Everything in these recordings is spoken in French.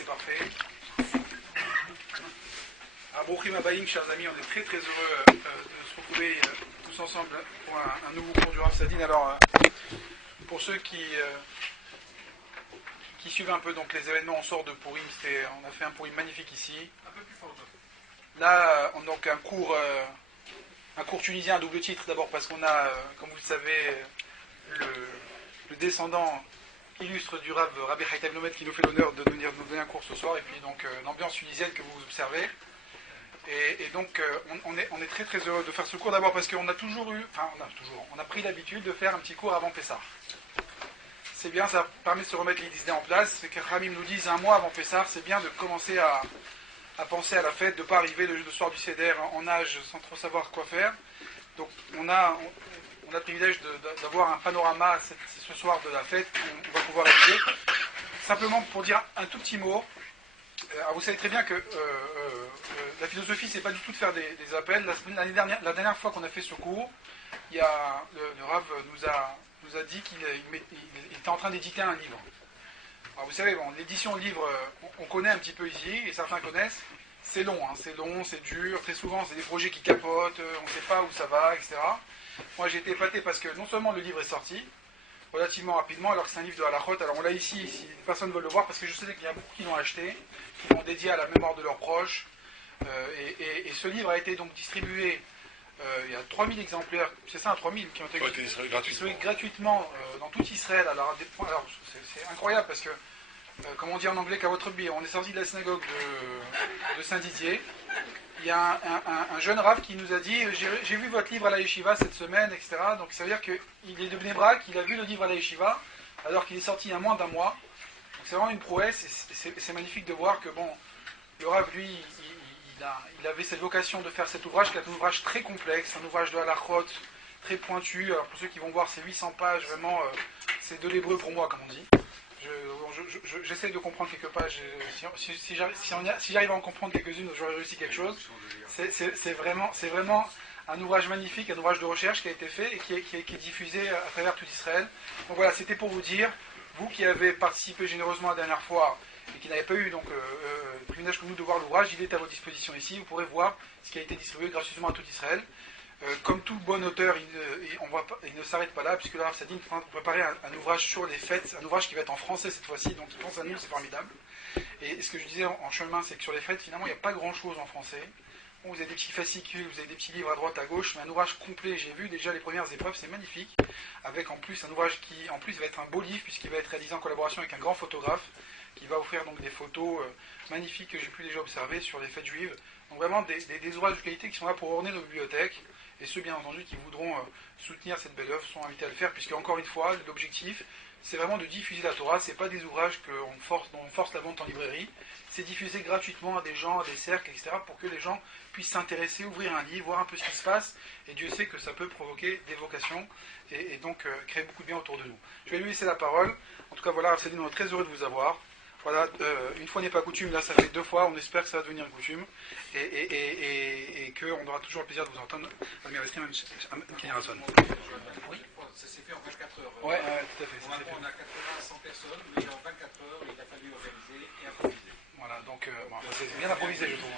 c'est parfait. Brouchim Abayim, chers amis, on est très très heureux de se retrouver tous ensemble pour un nouveau cours du Rav Sadine. Alors, pour ceux qui suivent un peu donc les événements, on sort de Purim, on a fait un Purim magnifique ici. Un peu plus fort. Là, on a donc un cours tunisien à double titre, d'abord parce qu'on a, comme vous le savez, le descendant illustre du Rav, Rabbi Haïtam Lomet, qui nous fait l'honneur de venir nous donner un cours ce soir, et puis donc l'ambiance tunisienne que vous observez. Et donc on est très très heureux de faire ce cours, d'abord parce qu'on a on a pris l'habitude de faire un petit cours avant Pessah. C'est bien, ça permet de se remettre les idées en place. C'est que Ramim nous dise un mois avant Pessah, c'est bien de commencer à penser à la fête, de ne pas arriver le soir du Seder en âge sans trop savoir quoi faire. Donc on a le privilège d'avoir un panorama ce soir de la fête, on va pouvoir écouter. Simplement pour dire un tout petit mot. Alors vous savez très bien que la philosophie, c'est pas du tout de faire des appels. La dernière fois qu'on a fait ce cours, il y a le Rav nous a dit qu'il était en train d'éditer un livre. Alors vous savez, l'édition de livre, on connaît un petit peu ici, et certains connaissent. C'est long, c'est dur. Très souvent, c'est des projets qui capotent, on ne sait pas où ça va, etc. Moi, j'ai été épaté parce que non seulement le livre est sorti relativement rapidement, alors que c'est un livre de halachot. Alors on l'a ici, si personne ne veut le voir, parce que je sais qu'il y a beaucoup qui l'ont acheté, qui l'ont dédié à la mémoire de leurs proches. Et ce livre a été donc distribué, il y a 3000 exemplaires, c'est ça, 3000 qui ont été distribués gratuitement dans tout Israël. Alors c'est incroyable parce que, comme on dit en anglais, qu'à votre billet, on est sorti de la synagogue de Saint-Didier. Il y a un jeune Rav qui nous a dit j'ai vu votre livre à la Yeshiva cette semaine, etc. Donc ça veut dire qu'il est de Bnei Brak, il a vu le livre à la Yeshiva, alors qu'il est sorti il y a moins d'un mois. Donc c'est vraiment une prouesse, et c'est magnifique de voir que le Rav, lui, il avait cette vocation de faire cet ouvrage, qui est un ouvrage très complexe, un ouvrage de halachot, très pointu. Alors pour ceux qui vont voir ces 800 pages, vraiment, c'est de l'hébreu pour moi, comme on dit. J'essaie de comprendre quelques pages. Si j'arrive à en comprendre quelques-unes, j'aurai réussi quelque chose. C'est vraiment un ouvrage magnifique, un ouvrage de recherche qui a été fait et qui est diffusé à travers tout Israël. Donc voilà, c'était pour vous dire, vous qui avez participé généreusement la dernière fois et qui n'avez pas eu le privilège comme nous de voir l'ouvrage, il est à votre disposition ici. Vous pourrez voir ce qui a été distribué gratuitement à tout Israël. Comme tout bon auteur, il ne s'arrête pas là, puisque le Rav Sadine est en train de préparer un ouvrage sur les fêtes, un ouvrage qui va être en français cette fois-ci, donc il pense à nous, c'est formidable. Et ce que je disais en chemin, c'est que sur les fêtes, finalement, il n'y a pas grand-chose en français. Bon, vous avez des petits fascicules, vous avez des petits livres à droite, à gauche, mais un ouvrage complet, j'ai vu déjà les premières épreuves, c'est magnifique, avec en plus un ouvrage qui, en plus, va être un beau livre, puisqu'il va être réalisé en collaboration avec un grand photographe, qui va offrir donc des photos magnifiques que j'ai pu déjà observer sur les fêtes juives. Donc vraiment des ouvrages de qualité qui sont là pour orner nos bibliothèques. Et ceux, bien entendu, qui voudront soutenir cette belle œuvre sont invités à le faire, puisque, encore une fois, l'objectif, c'est vraiment de diffuser la Torah. Ce n'est pas des ouvrages dont on force la vente en librairie. C'est diffuser gratuitement à des gens, à des cercles, etc., pour que les gens puissent s'intéresser, ouvrir un livre, voir un peu ce qui se passe. Et Dieu sait que ça peut provoquer des vocations et donc créer beaucoup de bien autour de nous. Je vais lui laisser la parole. En tout cas, voilà, Rav Sadine, on est très heureux de vous avoir. Voilà, une fois n'est pas coutume, là ça fait 2 fois, on espère que ça va devenir une coutume et qu'on aura toujours le plaisir de vous entendre. Oui, ça s'est fait en 24 heures. Oui, tout à fait. On a 80-100 personnes, mais en 24 heures, il a fallu organiser et improviser. Voilà, donc c'est bien improvisé, je trouve.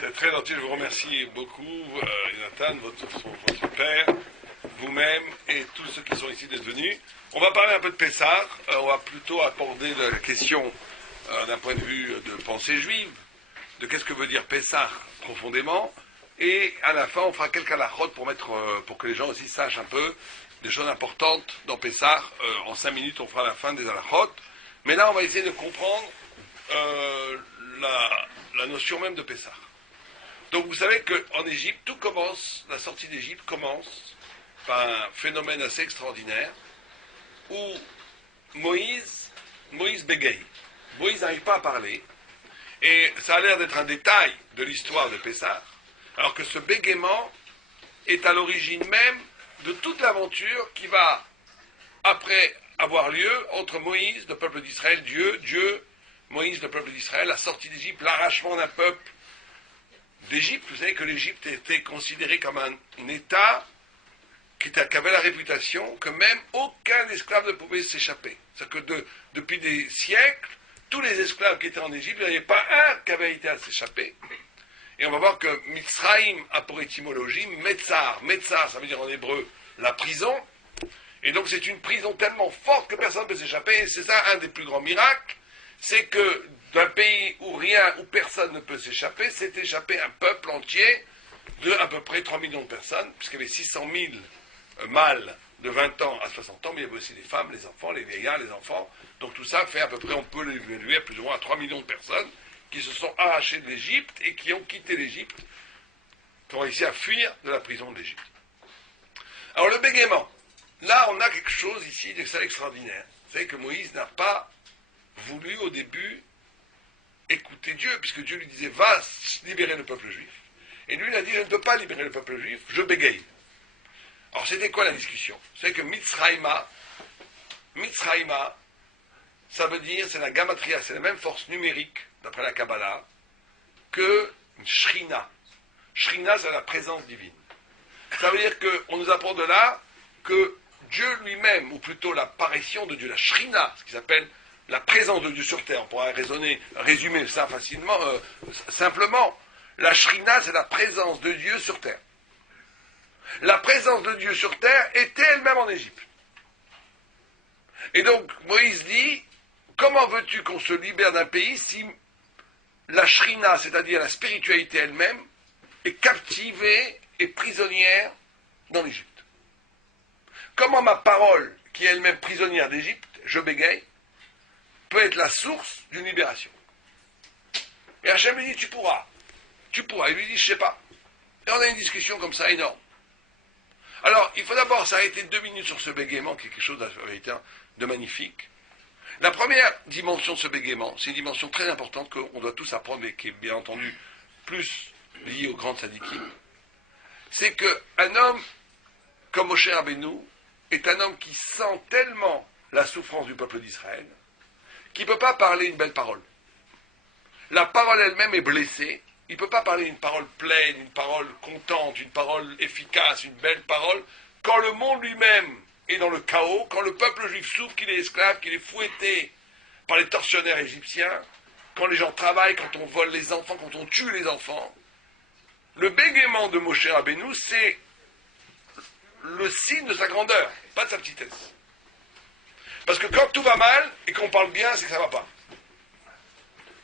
C'est très gentil, je vous remercie beaucoup, Jonathan, votre père, vous-même et tous ceux qui sont ici d'être venus. On va parler un peu de Pessah, on va plutôt aborder la question d'un point de vue de pensée juive, de qu'est-ce que veut dire Pessah profondément, et à la fin on fera quelques halachot pour que les gens aussi sachent un peu des choses importantes dans Pessah. En 5 minutes on fera la fin des halachot, mais là on va essayer de comprendre la notion même de Pessah. Donc vous savez qu'en Égypte, tout commence, la sortie d'Égypte commence par un phénomène assez extraordinaire, où Moïse bégaye. Moïse n'arrive pas à parler, et ça a l'air d'être un détail de l'histoire de Pessah, alors que ce bégaiement est à l'origine même de toute l'aventure qui va, après avoir lieu, entre Moïse, le peuple d'Israël, Dieu, Moïse, le peuple d'Israël, la sortie d'Égypte, l'arrachement d'un peuple d'Égypte. Vous savez que l'Égypte était considérée comme un État qui avait la réputation que même aucun esclave ne pouvait s'échapper. C'est-à-dire que depuis des siècles, tous les esclaves qui étaient en Égypte, il n'y avait pas un qui avait été à s'échapper. Et on va voir que Mitzrayim a pour étymologie Metzar. Metzar, ça veut dire en hébreu la prison. Et donc c'est une prison tellement forte que personne ne peut s'échapper. Et c'est ça un des plus grands miracles. C'est que d'un pays où personne ne peut s'échapper, s'est échappé un peuple entier de à peu près 3 millions de personnes, puisqu'il y avait 600 000 mâles de 20 ans à 60 ans, mais il y avait aussi les femmes, les enfants, les vieillards, les enfants. Donc tout ça fait à peu près, on peut l'évaluer à plus ou moins à 3 millions de personnes qui se sont arrachées de l'Égypte et qui ont quitté l'Égypte pour réussir à fuir de la prison de l'Égypte. Alors le bégaiement, là on a quelque chose ici d'extraordinaire. Vous savez que Moïse n'a pas voulu au début écouter Dieu, puisque Dieu lui disait va libérer le peuple juif. Et lui il a dit je ne peux pas libérer le peuple juif, je bégaye. Alors c'était quoi la discussion? Vous savez que Mitzrayma, ça veut dire, c'est la gamatria, c'est la même force numérique, d'après la Kabbalah, que Shrina. Shrina, c'est la présence divine. Ça veut dire qu'on nous apprend de là que Dieu lui-même, ou plutôt l'apparition de Dieu, la Shrina, ce qui s'appelle la présence de Dieu sur terre, on pourra résumer ça facilement, simplement, la Shrina, c'est la présence de Dieu sur terre. La présence de Dieu sur terre était elle-même en Égypte. Et donc, Moïse dit, comment veux-tu qu'on se libère d'un pays si la Shrina, c'est-à-dire la spiritualité elle-même, est captivée et prisonnière dans l'Égypte? Comment ma parole, qui est elle-même prisonnière d'Égypte, je bégaye, peut être la source d'une libération? Et Hachem lui dit, tu pourras. Il lui dit, je sais pas. Et on a une discussion comme ça énorme. Alors, il faut d'abord s'arrêter 2 minutes sur ce bégaiement, qui est quelque chose de magnifique. La première dimension de ce bégaiement, c'est une dimension très importante qu'on doit tous apprendre, et qui est bien entendu plus liée aux grandes sadikim. C'est qu'un homme comme Moshe Rabbeinu est un homme qui sent tellement la souffrance du peuple d'Israël qu'il ne peut pas parler une belle parole. La parole elle-même est blessée. Il ne peut pas parler une parole pleine, une parole contente, une parole efficace, une belle parole, quand le monde lui-même est dans le chaos, quand le peuple juif souffre, qu'il est esclave, qu'il est fouetté par les tortionnaires égyptiens, quand les gens travaillent, quand on vole les enfants, quand on tue les enfants. Le bégaiement de Moshe Rabbeinu, c'est le signe de sa grandeur, pas de sa petitesse. Parce que quand tout va mal et qu'on parle bien, c'est que ça ne va pas.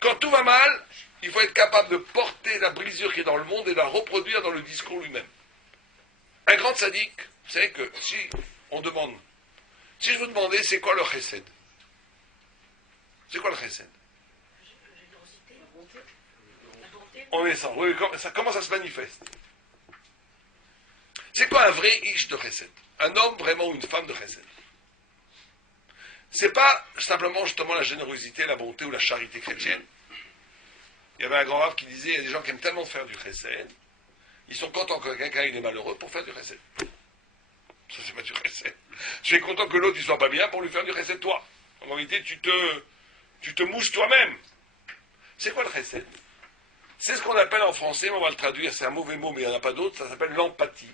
Quand tout va mal, il faut être capable de porter la brisure qui est dans le monde et de la reproduire dans le discours lui-même. Un grand sadique, vous savez que si je vous demandais c'est quoi le chesed? C'est quoi le chesed? On est sans. Oui, comment ça se manifeste? C'est quoi un vrai ish de chesed? Un homme vraiment ou une femme de chesed? C'est pas simplement justement la générosité, la bonté ou la charité chrétienne. Il y avait un grand rave qui disait, il y a des gens qui aiment tellement faire du chesed, ils sont contents que quelqu'un il est malheureux pour faire du chesed. Ça c'est pas du chesed. Tu es content que l'autre il soit pas bien pour lui faire du chesed toi. En réalité, tu te mousses toi-même. C'est quoi le chesed? C'est ce qu'on appelle en français, mais on va le traduire, c'est un mauvais mot, mais il n'y en a pas d'autre, ça s'appelle l'empathie.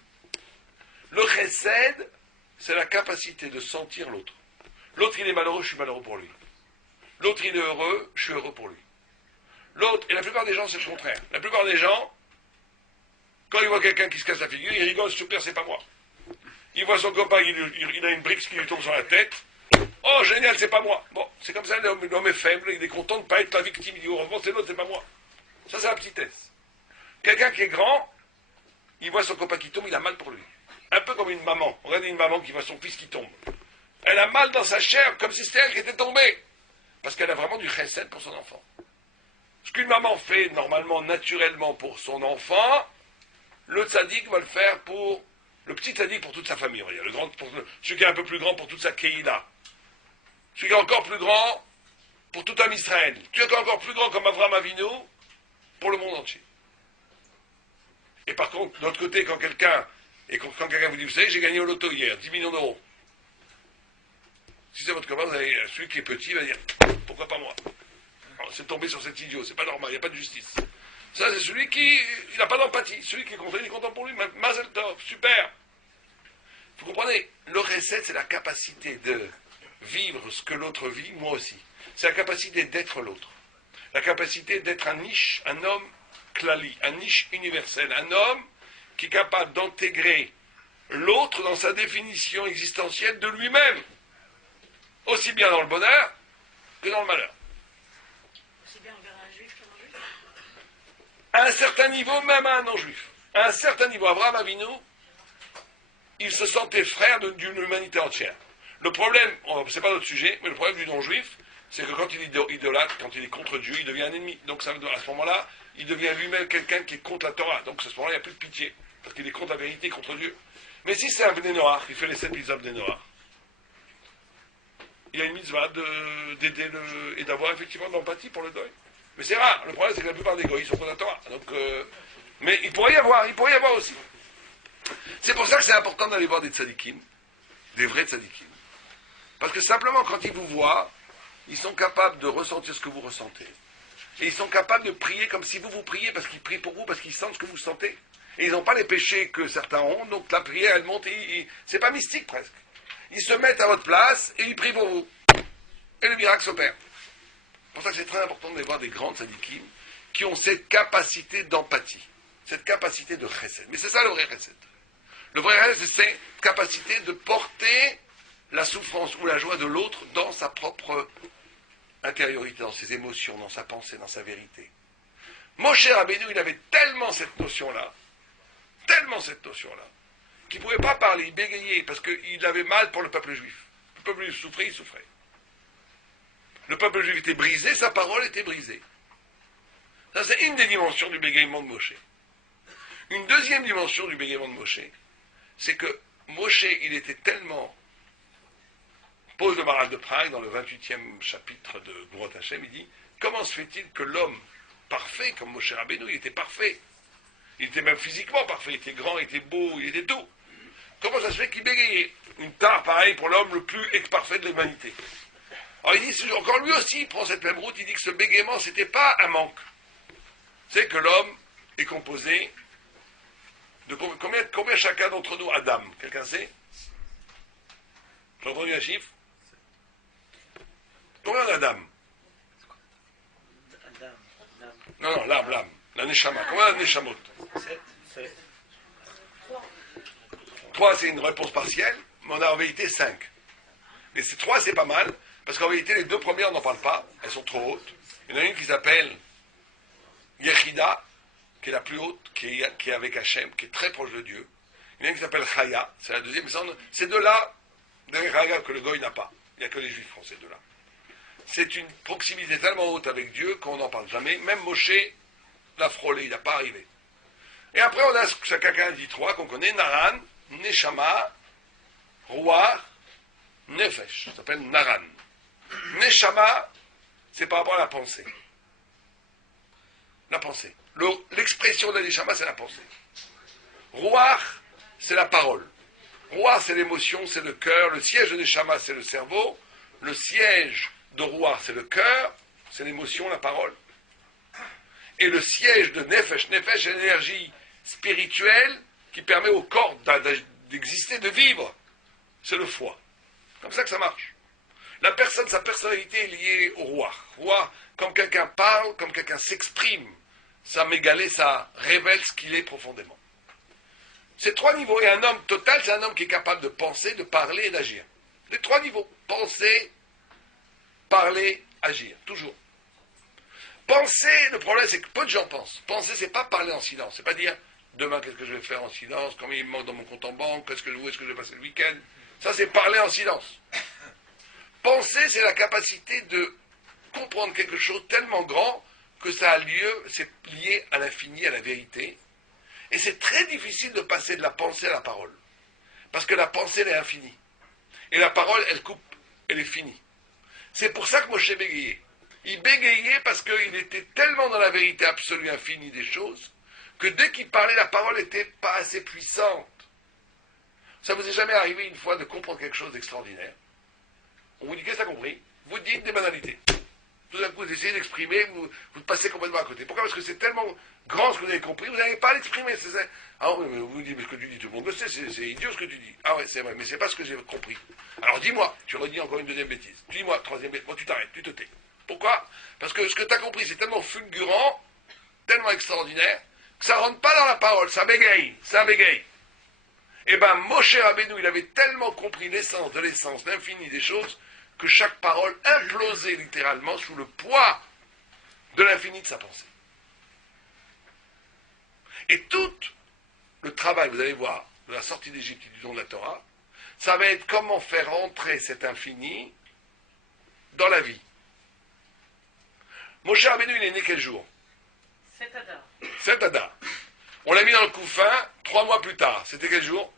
Le chesed, c'est la capacité de sentir l'autre. L'autre il est malheureux, je suis malheureux pour lui. L'autre il est heureux, je suis heureux pour lui. L'autre, et la plupart des gens, c'est le contraire. La plupart des gens, quand ils voient quelqu'un qui se casse la figure, ils rigolent, super, c'est pas moi. Ils voient son copain, il a une brique qui lui tombe sur la tête. Oh, génial, c'est pas moi. Bon, c'est comme ça, l'homme est faible, il est content de ne pas être la victime. Il dit, heureusement, c'est l'autre, c'est pas moi. Ça, c'est la petitesse. Quelqu'un qui est grand, il voit son copain qui tombe, il a mal pour lui. Un peu comme une maman. Regardez une maman qui voit son fils qui tombe. Elle a mal dans sa chair, comme si c'était elle qui était tombée. Parce qu'elle a vraiment du chesed pour son enfant. Ce qu'une maman fait normalement, naturellement pour son enfant, le tzaddik va le faire pour le petit tzaddik pour toute sa famille. On va dire. Celui qui est un peu plus grand pour toute sa keïla. Celui qui est encore plus grand pour tout un Israël. Celui qui est encore plus grand comme Avraham Avinu pour le monde entier. Et par contre, de l'autre côté, quand quelqu'un vous dit, vous savez, j'ai gagné au loto hier, 10 millions d'euros. Si c'est votre copain, celui qui est petit va dire, pourquoi pas moi? C'est tombé sur cet idiot, c'est pas normal, il n'y a pas de justice. Ça, c'est celui qui n'a pas d'empathie. Celui qui est content, il est content pour lui. Mazel tov, super. Vous comprenez, le chesed, c'est la capacité de vivre ce que l'autre vit, moi aussi. C'est la capacité d'être l'autre. La capacité d'être un niche, un homme klali, un niche universel, un homme qui est capable d'intégrer l'autre dans sa définition existentielle de lui-même, aussi bien dans le bonheur que dans le malheur. Aussi bien envers un juif qu'un non-juif. À un certain niveau, même à un non-juif. À un certain niveau, Abraham Avinu, il se sentait frère d'une humanité entière. Le problème, c'est pas notre sujet, mais le problème du non-juif, c'est que quand il est idolâtre, quand il est contre Dieu, il devient un ennemi. Donc à ce moment-là, il devient lui-même quelqu'un qui est contre la Torah. Donc à ce moment-là, il n'y a plus de pitié, parce qu'il est contre la vérité, contre Dieu. Mais si c'est un Bnei Noach, il fait les 7 mitzvahs Bnei Noach, il a une mitzvah d'aider et d'avoir effectivement de l'empathie pour le deuil. Mais c'est rare. Le problème, c'est que la plupart des goïs sont contre la Torah. Donc, mais il pourrait y avoir aussi. C'est pour ça que c'est important d'aller voir des tzadikim, des vrais tzadikim. Parce que simplement, quand ils vous voient, ils sont capables de ressentir ce que vous ressentez. Et ils sont capables de prier comme si vous priez, parce qu'ils prient pour vous, parce qu'ils sentent ce que vous sentez. Et ils n'ont pas les péchés que certains ont, donc la prière, elle monte, c'est pas mystique presque. Ils se mettent à votre place et ils prient pour vous. Et le miracle s'opère. C'est pour ça que c'est très important de voir des grands tzadikim qui ont cette capacité d'empathie, cette capacité de chesed. Mais c'est ça le vrai chesed. Le vrai chesed, c'est cette capacité de porter la souffrance ou la joie de l'autre dans sa propre intériorité, dans ses émotions, dans sa pensée, dans sa vérité. Moshe Rabbeinu, il avait tellement cette notion-là, qu'il ne pouvait pas parler, il bégayait, parce qu'il avait mal pour le peuple juif. Le peuple juif souffrait, il souffrait. Le peuple juif était brisé, sa parole était brisée. Ça, c'est une des dimensions du bégaiement de Moshe. Une deuxième dimension du bégaiement de Moshe, c'est que Moshe, il était tellement... Pose le Maral de Prague, dans le 28e chapitre de Gvurot Hashem, il dit, comment se fait-il que l'homme parfait, comme Moshe Rabbeinu, il était parfait. Il était même physiquement parfait, il était grand, il était beau, il était tout. Comment ça se fait qu'il bégayait? Une tare pareille pour l'homme le plus parfait de l'humanité. Alors il dit, encore lui aussi, il prend cette même route, il dit que ce bégaiement, c'était pas un manque. C'est que l'homme est composé de combien chacun d'entre nous, Adam? Quelqu'un sait? J'ai entendu un chiffre? Combien d'Adam? Non, l'âme. La neshama. Combien de neshamot? 7. 3, c'est une réponse partielle, mais on a en vérité 5. Mais ces 3, c'est pas mal, parce qu'en vérité, les 2 premières, on n'en parle pas, elles sont trop hautes. Il y en a une qui s'appelle Yechida, qui est la plus haute, qui est avec Hachem, qui est très proche de Dieu. Il y en a une qui s'appelle Chaya, c'est la deuxième. Ces deux-là, que le Goy n'a pas. Il n'y a que les Juifs français de là. C'est une proximité tellement haute avec Dieu qu'on n'en parle jamais. Même Moshe l'a frôlé, il n'a pas arrivé. Et après, on a quelqu'un dit 3 qu'on connaît, Naran, Neshama, Ruach, Nefesh. Ça s'appelle Naran. Neshama, c'est par rapport à la pensée. La pensée. L'expression de la Neshama, c'est la pensée. Ruach, c'est la parole. Ruach, c'est l'émotion, c'est le cœur. Le siège de Neshama, c'est le cerveau. Le siège de Ruach, c'est le cœur, c'est l'émotion, la parole. Et le siège de Nefesh, Nefesh, c'est l'énergie spirituelle qui permet au corps d'exister, de vivre. C'est le foie. Comme ça que ça marche. La personne, sa personnalité est liée au Ruach. Ruach, comme quelqu'un parle, comme quelqu'un s'exprime, ça m'égale, ça révèle ce qu'il est profondément. Ces 3 niveaux. Et un homme total, c'est un homme qui est capable de penser, de parler et d'agir. Les 3 niveaux. Penser, parler, agir. Toujours. Penser, le problème, c'est que peu de gens pensent. Penser, c'est pas parler en silence. C'est pas dire, demain, qu'est-ce que je vais faire en silence, combien il me manque dans mon compte en banque, où est-ce que je vais passer le week-end. Ça, c'est parler en silence. Penser, c'est la capacité de comprendre quelque chose tellement grand que ça a lieu, c'est lié à l'infini, à la vérité. Et c'est très difficile de passer de la pensée à la parole. Parce que la pensée, elle est infinie. Et la parole, elle coupe, elle est finie. C'est pour ça que Moshe bégayait. Il bégayait parce qu'il était tellement dans la vérité absolue, infinie des choses, que dès qu'il parlait, la parole n'était pas assez puissante. Ça vous est jamais arrivé une fois de comprendre quelque chose d'extraordinaire? On vous dit, qu'est-ce que tu as compris? Vous dites des banalités. tout d'un coup, vous essayez d'exprimer, vous passez complètement à côté. Pourquoi? Parce que c'est tellement grand ce que vous avez compris, vous n'avez pas à l'exprimer. Ah oui, mais vous dites, mais ce que tu dis, tout le monde le sait, c'est idiot ce que tu dis. Ah ouais, c'est vrai, mais c'est pas ce que j'ai compris. Alors dis-moi, tu redis encore une deuxième bêtise. Dis-moi, troisième bêtise, bon, tu t'arrêtes, tu te tais. Pourquoi? Parce que ce que tu as compris, c'est tellement fulgurant, tellement extraordinaire, que ça rentre pas dans la parole, ça bégaye, ça bégaye. Eh bien, Moshe Rabbeinu, il avait tellement compris l'essence de l'essence, l'infini des choses, que chaque parole implosait littéralement sous le poids de l'infini de sa pensée. Et tout le travail, vous allez voir, de la sortie d'Égypte et du don de la Torah, ça va être comment faire entrer cet infini dans la vie. Moshe Rabbeinu, il est né quel jour? 7 Adar. On l'a mis dans le couffin 3 mois plus tard. C'était quel jour?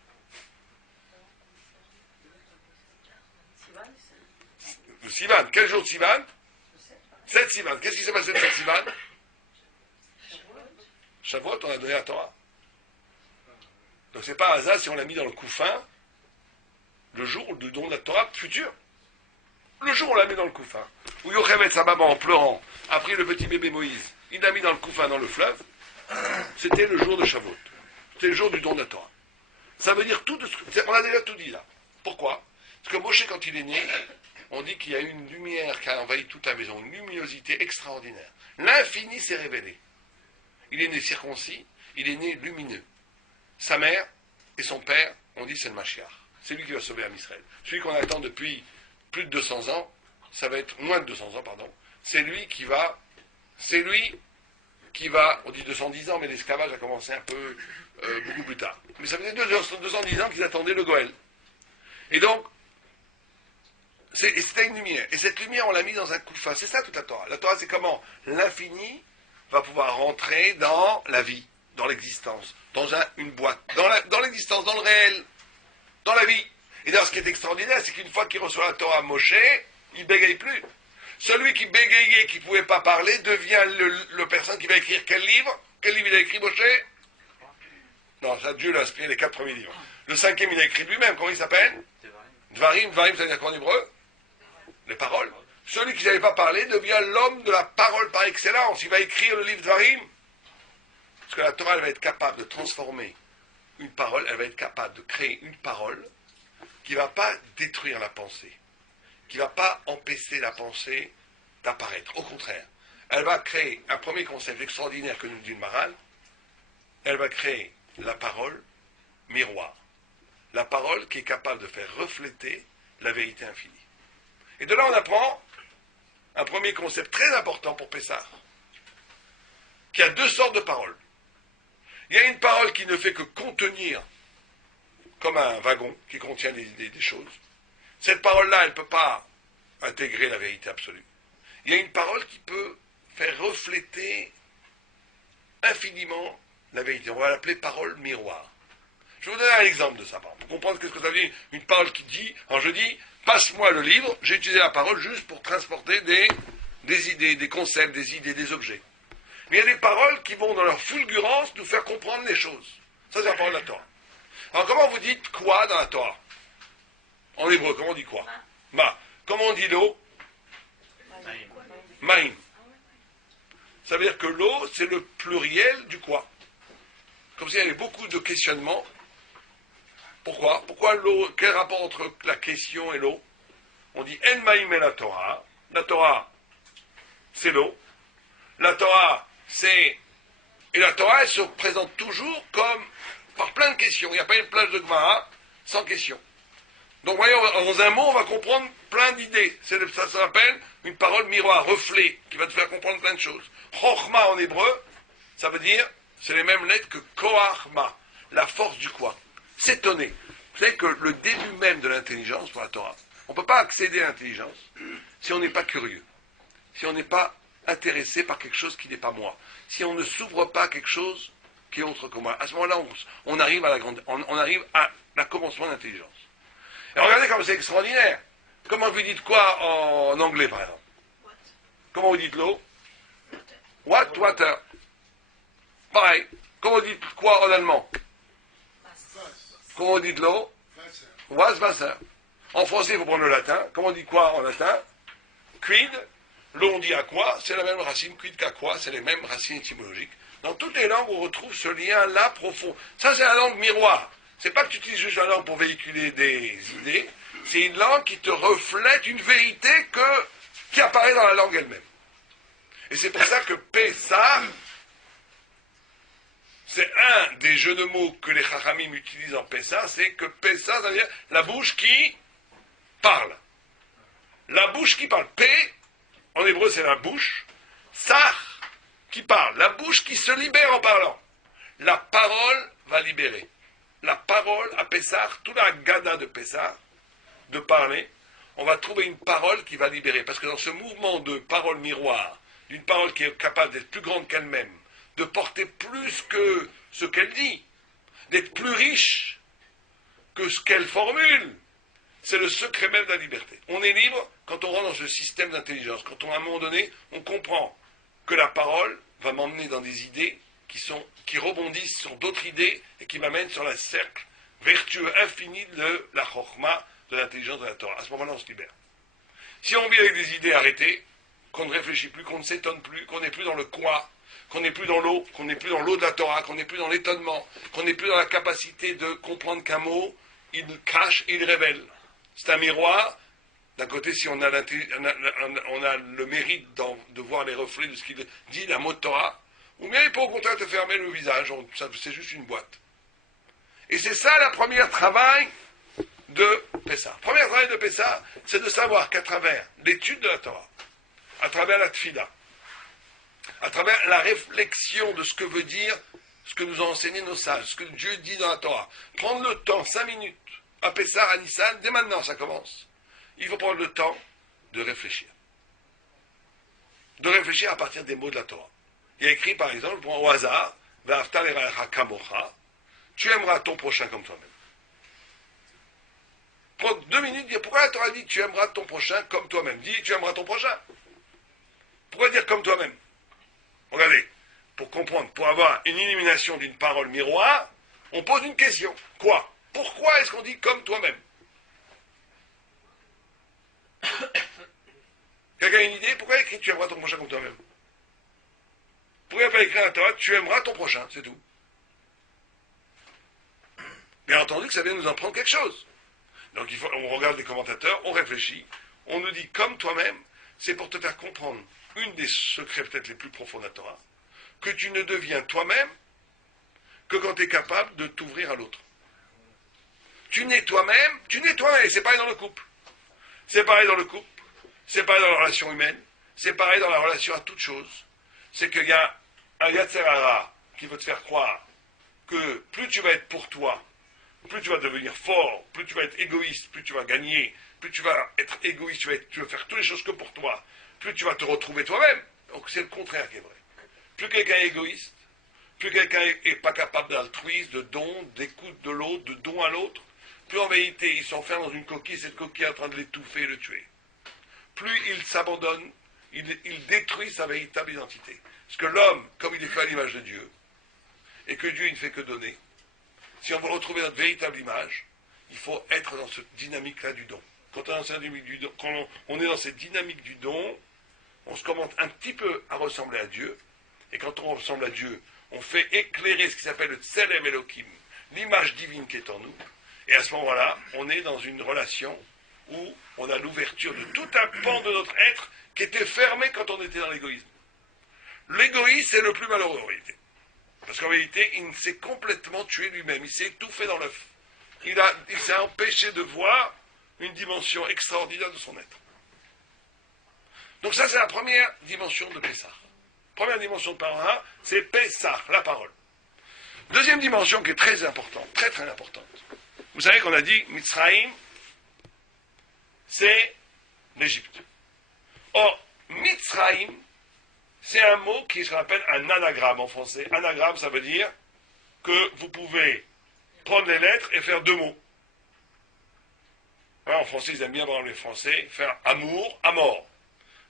Le Sivan. Quel jour de Sivan? 7 Sivan. Qu'est-ce qui s'est passé le 7 Sivan? Shavuot, on a donné la Torah. Donc c'est pas un hasard si on l'a mis dans le couffin le jour du don de la Torah futur. Le jour où on l'a mis dans le couffin, où Yocheved, sa maman, en pleurant, a pris le petit bébé Moïse, il l'a mis dans le couffin dans le fleuve, c'était le jour de Shavuot. C'était le jour du don de la Torah. Ça veut dire tout de ce... On a déjà tout dit là. Pourquoi? Parce que Moshe, quand il est né, on dit qu'il y a eu une lumière qui a envahi toute la maison, une luminosité extraordinaire. L'infini s'est révélé. Il est né circoncis, il est né lumineux. Sa mère et son père, on dit c'est le Mashiach. C'est lui qui va sauver Amisraël. Celui qu'on attend depuis plus de 200 ans, ça va être moins de 200 ans, pardon. C'est lui qui va, on dit 210 ans, mais l'esclavage a commencé un peu, beaucoup plus tard. Mais ça faisait 210 ans qu'ils attendaient le Goël. Et donc, c'était une lumière. Et cette lumière, on l'a mise dans un couffin. C'est ça toute la Torah. La Torah, c'est comment l'infini va pouvoir rentrer dans la vie, dans l'existence, dans une boîte, dans l'existence, dans le réel, dans la vie. Et d'ailleurs, ce qui est extraordinaire, c'est qu'une fois qu'il reçoit la Torah Moshe, il ne bégaye plus. Celui qui bégayait, qui ne pouvait pas parler, devient le personne qui va écrire quel livre? Quel livre il a écrit, Moshe? Non, ça, Dieu l'a inspiré les 4 premiers livres. Le 5e, il a écrit lui-même. Comment il s'appelle? Dvarim. Dvarim, ça veut dire quoi en hébreu? Les paroles. Celui qui ne savait pas parler devient l'homme de la parole par excellence. Il va écrire le livre Dvarim. Parce que la Torah, elle va être capable de transformer une parole, elle va être capable de créer une parole qui ne va pas détruire la pensée, qui ne va pas empêcher la pensée d'apparaître. Au contraire, elle va créer un premier concept extraordinaire que nous dit le Maral. Elle va créer la parole miroir. La parole qui est capable de faire refléter la vérité infinie. Et de là, on apprend un premier concept très important pour Pessah, qu'il y a 2 sortes de paroles. Il y a une parole qui ne fait que contenir, comme un wagon qui contient des choses. Cette parole-là, elle ne peut pas intégrer la vérité absolue. Il y a une parole qui peut faire refléter infiniment la vérité. On va l'appeler parole miroir. Je vais vous donner un exemple de ça, pour comprendre ce que ça veut dire une parole qui dit, alors je dis, passe-moi le livre, j'ai utilisé la parole juste pour transporter des idées, des concepts, des idées, des objets. Mais il y a des paroles qui vont dans leur fulgurance nous faire comprendre les choses. Ça, c'est la parole de la Torah. Alors comment vous dites quoi dans la Torah? En hébreu, comment on dit quoi? Ma. Comment on dit l'eau? Maïm. Ça veut dire que l'eau, c'est le pluriel du quoi. Comme s'il y avait beaucoup de questionnements. Pourquoi? Pourquoi l'eau? Quel rapport entre la question et l'eau? On dit En Maïm et la Torah. La Torah, c'est l'eau. La Torah, c'est... Et la Torah, elle se présente toujours comme... par plein de questions. Il n'y a pas une plage de Gemara sans questions. Donc, voyez, dans un mot, on va comprendre plein d'idées. Ça s'appelle une parole miroir, reflet, qui va te faire comprendre plein de choses. Chochma en hébreu, ça veut dire, c'est les mêmes lettres que Koachma, la force du quoi. S'étonner. Vous savez que le début même de l'intelligence pour la Torah, on ne peut pas accéder à l'intelligence si on n'est pas curieux, si on n'est pas intéressé par quelque chose qui n'est pas moi, si on ne s'ouvre pas à quelque chose qui est autre que moi. À ce moment-là, on arrive on arrive à la commencement de l'intelligence. Et regardez comme c'est extraordinaire. Comment vous dites quoi en anglais, par exemple? Comment vous dites l'eau? Water. Pareil. Comment vous dites quoi en allemand? Comment on dit de l'eau? Wasser. En français, il faut prendre le latin. Comment on dit quoi en latin? Quid? L'eau, on dit à quoi, c'est la même racine, quid qu'à quoi, c'est les mêmes racines étymologiques. Dans toutes les langues, on retrouve ce lien-là profond. Ça, c'est la langue miroir. C'est pas que tu utilises juste la langue pour véhiculer des idées, c'est une langue qui te reflète une vérité qui apparaît dans la langue elle-même. Et c'est pour ça que Pessah, c'est un des jeux de mots que les Chachamim utilisent en Pessah, c'est que Pessah, ça veut dire la bouche qui parle. La bouche qui parle. P, en hébreu, c'est la bouche. Sar, qui parle. La bouche qui se libère en parlant. La parole va libérer. La parole à Pessah, toute la gada de Pessah, de parler, on va trouver une parole qui va libérer. Parce que dans ce mouvement de parole miroir, d'une parole qui est capable d'être plus grande qu'elle-même, de porter plus que ce qu'elle dit, d'être plus riche que ce qu'elle formule, c'est le secret même de la liberté. On est libre quand on rentre dans ce système d'intelligence, quand à un moment donné, on comprend que la parole va m'emmener dans des idées qui rebondissent sur d'autres idées et qui m'amènent sur le cercle vertueux infini de la chokhma, de l'intelligence de la Torah. À ce moment-là, on se libère. Si on vit avec des idées arrêtées, qu'on ne réfléchit plus, qu'on ne s'étonne plus, qu'on n'est plus dans le quoi, qu'on n'est plus dans l'eau, qu'on n'est plus dans l'eau de la Torah, qu'on n'est plus dans l'étonnement, qu'on n'est plus dans la capacité de comprendre qu'un mot, il cache et il révèle. C'est un miroir. D'un côté, si on a le mérite de voir les reflets de ce qu'il dit, la mot de Torah, ou bien il peut au contraire te fermer le visage, c'est juste une boîte. Et c'est ça le premier travail de Pessah. Le premier travail de Pessah, c'est de savoir qu'à travers l'étude de la Torah, à travers la tfila, à travers la réflexion de ce que veut dire, ce que nous ont enseigné nos sages, ce que Dieu dit dans la Torah, prendre le temps, 5 minutes, à Pessah, à Nissan, dès maintenant ça commence. Il faut prendre le temps de réfléchir. De réfléchir à partir des mots de la Torah. Il y a écrit par exemple, au hasard, Ve'afta l'eraecha kamocha, tu aimeras ton prochain comme toi-même. Prends 2 minutes, dire pourquoi la Torah dit tu aimeras ton prochain comme toi-même. Dis tu aimeras ton prochain. Pourquoi dire comme toi-même? Regardez, pour comprendre, pour avoir une illumination d'une parole miroir, on pose une question. Quoi? Pourquoi est-ce qu'on dit comme toi-même? Quelqu'un a une idée? Pourquoi il écrit tu aimeras ton prochain comme toi-même? Pourquoi il n'y a pas écrit à la Torah tu aimeras ton prochain, c'est tout? Bien entendu que ça vient nous en prendre quelque chose. Donc on regarde les commentateurs, on réfléchit, on nous dit comme toi-même, c'est pour te faire comprendre une des secrets peut-être les plus profonds de la Torah, que tu ne deviens toi-même que quand tu es capable de t'ouvrir à l'autre. Tu nais toi-même, et c'est pareil dans le couple. C'est pareil dans le couple, c'est pareil dans la relation humaine, c'est pareil dans la relation à toute chose. C'est qu'il y a un Yatzer Hara qui veut te faire croire que plus tu vas être pour toi, plus tu vas devenir fort, plus tu vas être égoïste, plus tu vas gagner, plus tu vas être égoïste, tu vas faire toutes les choses que pour toi, plus tu vas te retrouver toi-même. Donc c'est le contraire qui est vrai. Plus quelqu'un est égoïste, plus quelqu'un n'est pas capable d'altruisme, de don, d'écoute de l'autre, de don à l'autre, plus en vérité il s'enferme dans une coquille, cette coquille est en train de l'étouffer et le tuer. Plus il s'abandonne, il détruit sa véritable identité. Parce que l'homme, comme il est fait à l'image de Dieu, et que Dieu il ne fait que donner, si on veut retrouver notre véritable image, il faut être dans cette dynamique-là du don. Quand on est dans cette dynamique du don, on se commence un petit peu à ressembler à Dieu, et quand on ressemble à Dieu, on fait éclairer ce qui s'appelle le Tselem Elohim, l'image divine qui est en nous, et à ce moment-là, on est dans une relation où on a l'ouverture de tout un pan de notre être qui était fermé quand on était dans l'égoïsme. L'égoïsme, c'est le plus malheureux en réalité. Parce qu'en réalité, il s'est complètement tué lui-même, il s'est étouffé dans l'œuf. Il s'est empêché de voir une dimension extraordinaire de son être. Donc ça, c'est la première dimension de Pessah. Première dimension de Parah, c'est Pessah, la parole. Deuxième dimension qui est très importante, très très importante. Vous savez qu'on a dit, Mitzrayim, c'est l'Égypte. Or, Mitzrayim, c'est un mot qui se rappelle un anagramme en français. Anagramme, ça veut dire que vous pouvez prendre les lettres et faire 2 mots. En français, ils aiment bien voir les Français faire amour, à mort.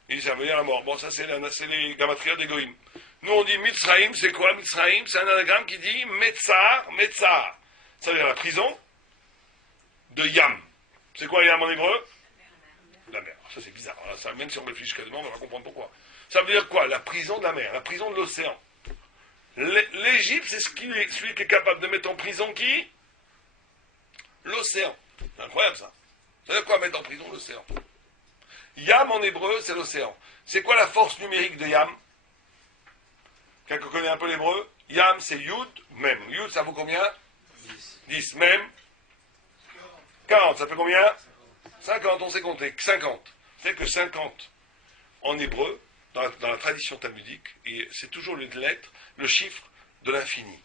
Ils disent ça veut dire la mort. Bon, ça c'est les gamatria des goïms. Nous on dit Mitzrayim, c'est quoi Mitzrayim? C'est un anagramme qui dit Metzar, Metzar. Ça veut dire la prison de Yam. C'est quoi Yam en hébreu? La mer. Ça c'est bizarre. Alors, ça, même si on réfléchit jusqu'à demain, on va comprendre pourquoi. Ça veut dire quoi? La prison de la mer, la prison de l'océan. L'Égypte, c'est celui qui est capable de mettre en prison qui? L'océan. C'est incroyable ça. Ça veut dire quoi mettre en prison l'océan? Yam en hébreu, c'est l'océan. C'est quoi la force numérique de Yam? Quelqu'un connaît un peu l'hébreu? Yam, c'est Yud, même. Yud, ça vaut combien? 10. Même 40, ça fait combien? 50, on sait compter. 50. C'est que 50, en hébreu, dans la tradition talmudique, c'est toujours une lettre, le chiffre de l'infini.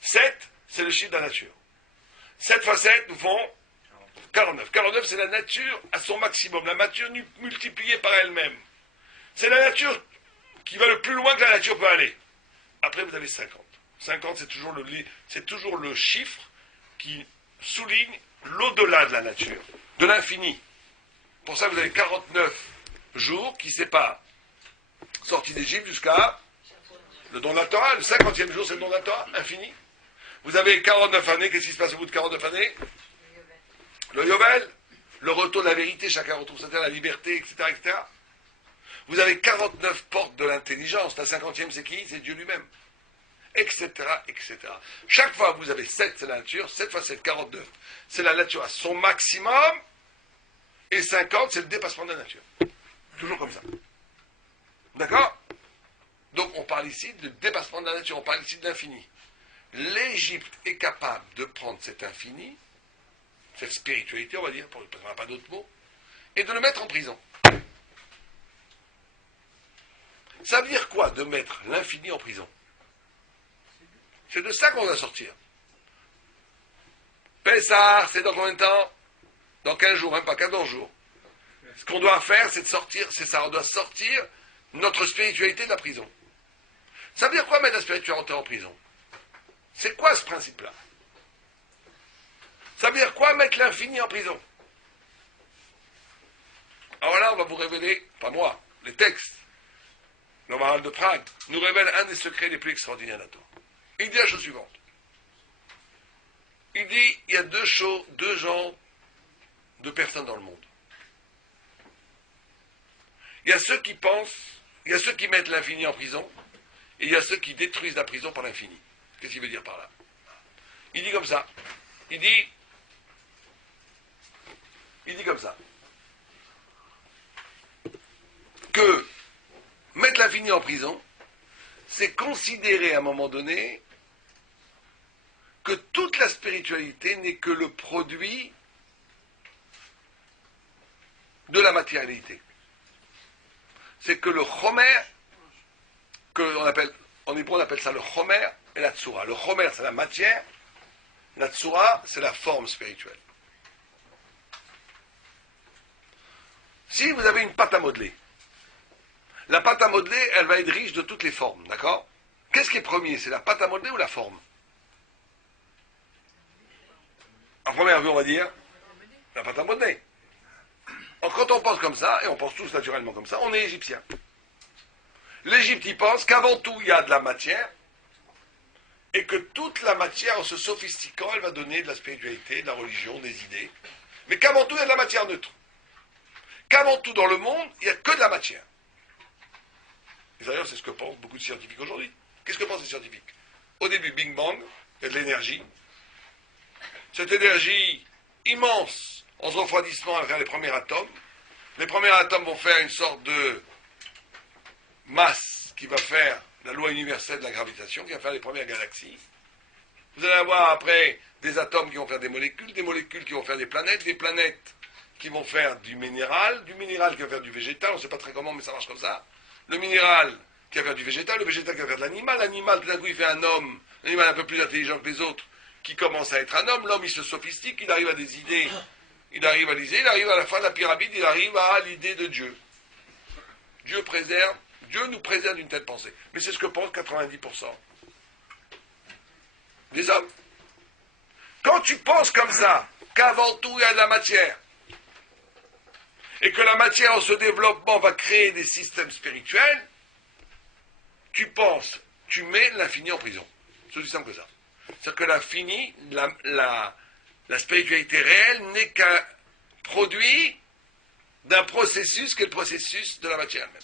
7, c'est le chiffre de la nature. 7 fois 7 nous font 49. 49, c'est la nature à son maximum, la nature multipliée par elle-même. C'est la nature qui va le plus loin que la nature peut aller. Après, vous avez 50. 50, c'est toujours le chiffre qui souligne l'au-delà de la nature, de l'infini. Pour ça, vous avez 49 jours qui séparent sortie d'Égypte jusqu'à le don de la Torah. Le 50e jour, c'est le don de la Torah, infini. Vous avez 49 années. Qu'est-ce qui se passe au bout de 49 années? Le Yovel, le retour de la vérité, chacun retrouve sa terre, la liberté, etc., etc. Vous avez 49 portes de l'intelligence. La 50e, c'est qui? C'est Dieu lui-même. Etc., etc. Chaque fois, vous avez 7, c'est la nature. 7 fois 7, 49. C'est la nature à son maximum. Et 50, c'est le dépassement de la nature. Toujours comme ça. D'accord? Donc, on parle ici de dépassement de la nature. On parle ici de l'infini. L'Égypte est capable de prendre cet infini, cette spiritualité, on va dire, parce qu'on n'a pas d'autre mot, et de le mettre en prison. Ça veut dire quoi, de mettre l'infini en prison? C'est de ça qu'on va sortir. Pessah, c'est dans combien de temps? Dans 15 jours, même pas 14 jours. Ce qu'on doit faire, c'est de sortir, c'est ça, on doit sortir notre spiritualité de la prison. Ça veut dire quoi mettre la spiritualité en prison? C'est quoi ce principe-là? Ça veut dire quoi mettre l'infini en prison? Alors là, on va vous révéler, pas moi, les textes. Le Maharal de Prague nous révèle un des secrets les plus extraordinaires de la Torah. Il dit la chose suivante. Il dit, il y a deux genres de personnes dans le monde. Il y a ceux qui pensent, il y a ceux qui mettent l'infini en prison, et il y a ceux qui détruisent la prison par l'infini. Qu'est-ce qu'il veut dire par là? Il dit comme ça. Il dit comme ça. Que mettre l'infini en prison, c'est considérer à un moment donné que toute la spiritualité n'est que le produit de la matérialité. C'est que le chomer, en hébreu on appelle ça le chomer et la tsura. Le chomer c'est la matière, la tsura c'est la forme spirituelle. Si vous avez une pâte à modeler, la pâte à modeler, elle va être riche de toutes les formes, d'accord? Qu'est-ce qui est premier? C'est la pâte à modeler ou la forme? En première vue, on va dire la pâte à modeler. Alors, quand on pense comme ça, et on pense tous naturellement comme ça, on est égyptien. L'Égypte, il pense qu'avant tout, il y a de la matière, et que toute la matière, en se sophistiquant, elle va donner de la spiritualité, de la religion, des idées. Mais qu'avant tout, il y a de la matière neutre. Qu'avant tout, dans le monde, il n'y a que de la matière. Et d'ailleurs, c'est ce que pensent beaucoup de scientifiques aujourd'hui. Qu'est-ce que pensent les scientifiques? Au début, Big Bang, il y a de l'énergie. Cette énergie immense, en se refroidissement, elle va faire les premiers atomes. Les premiers atomes vont faire une sorte de masse qui va faire la loi universelle de la gravitation, qui va faire les premières galaxies. Vous allez avoir après des atomes qui vont faire des molécules qui vont faire des planètes qui vont faire du minéral qui va faire du végétal, on ne sait pas très comment, mais ça marche comme ça. Le minéral qui va faire du végétal, le végétal qui va faire de l'animal, l'animal tout d'un coup il fait un homme, l'animal un peu plus intelligent que les autres, qui commence à être un homme, l'homme il se sophistique, il arrive à des idées, il arrive à la fin de la pyramide, il arrive à l'idée de Dieu. Dieu nous préserve d'une telle pensée. Mais c'est ce que pensent 90% des hommes. Quand tu penses comme ça, qu'avant tout il y a de la matière, et que la matière en ce développement va créer des systèmes spirituels, tu mets l'infini en prison. C'est aussi simple que ça. C'est-à-dire que l'infini, la spiritualité réelle n'est qu'un produit d'un processus qui est le processus de la matière elle-même.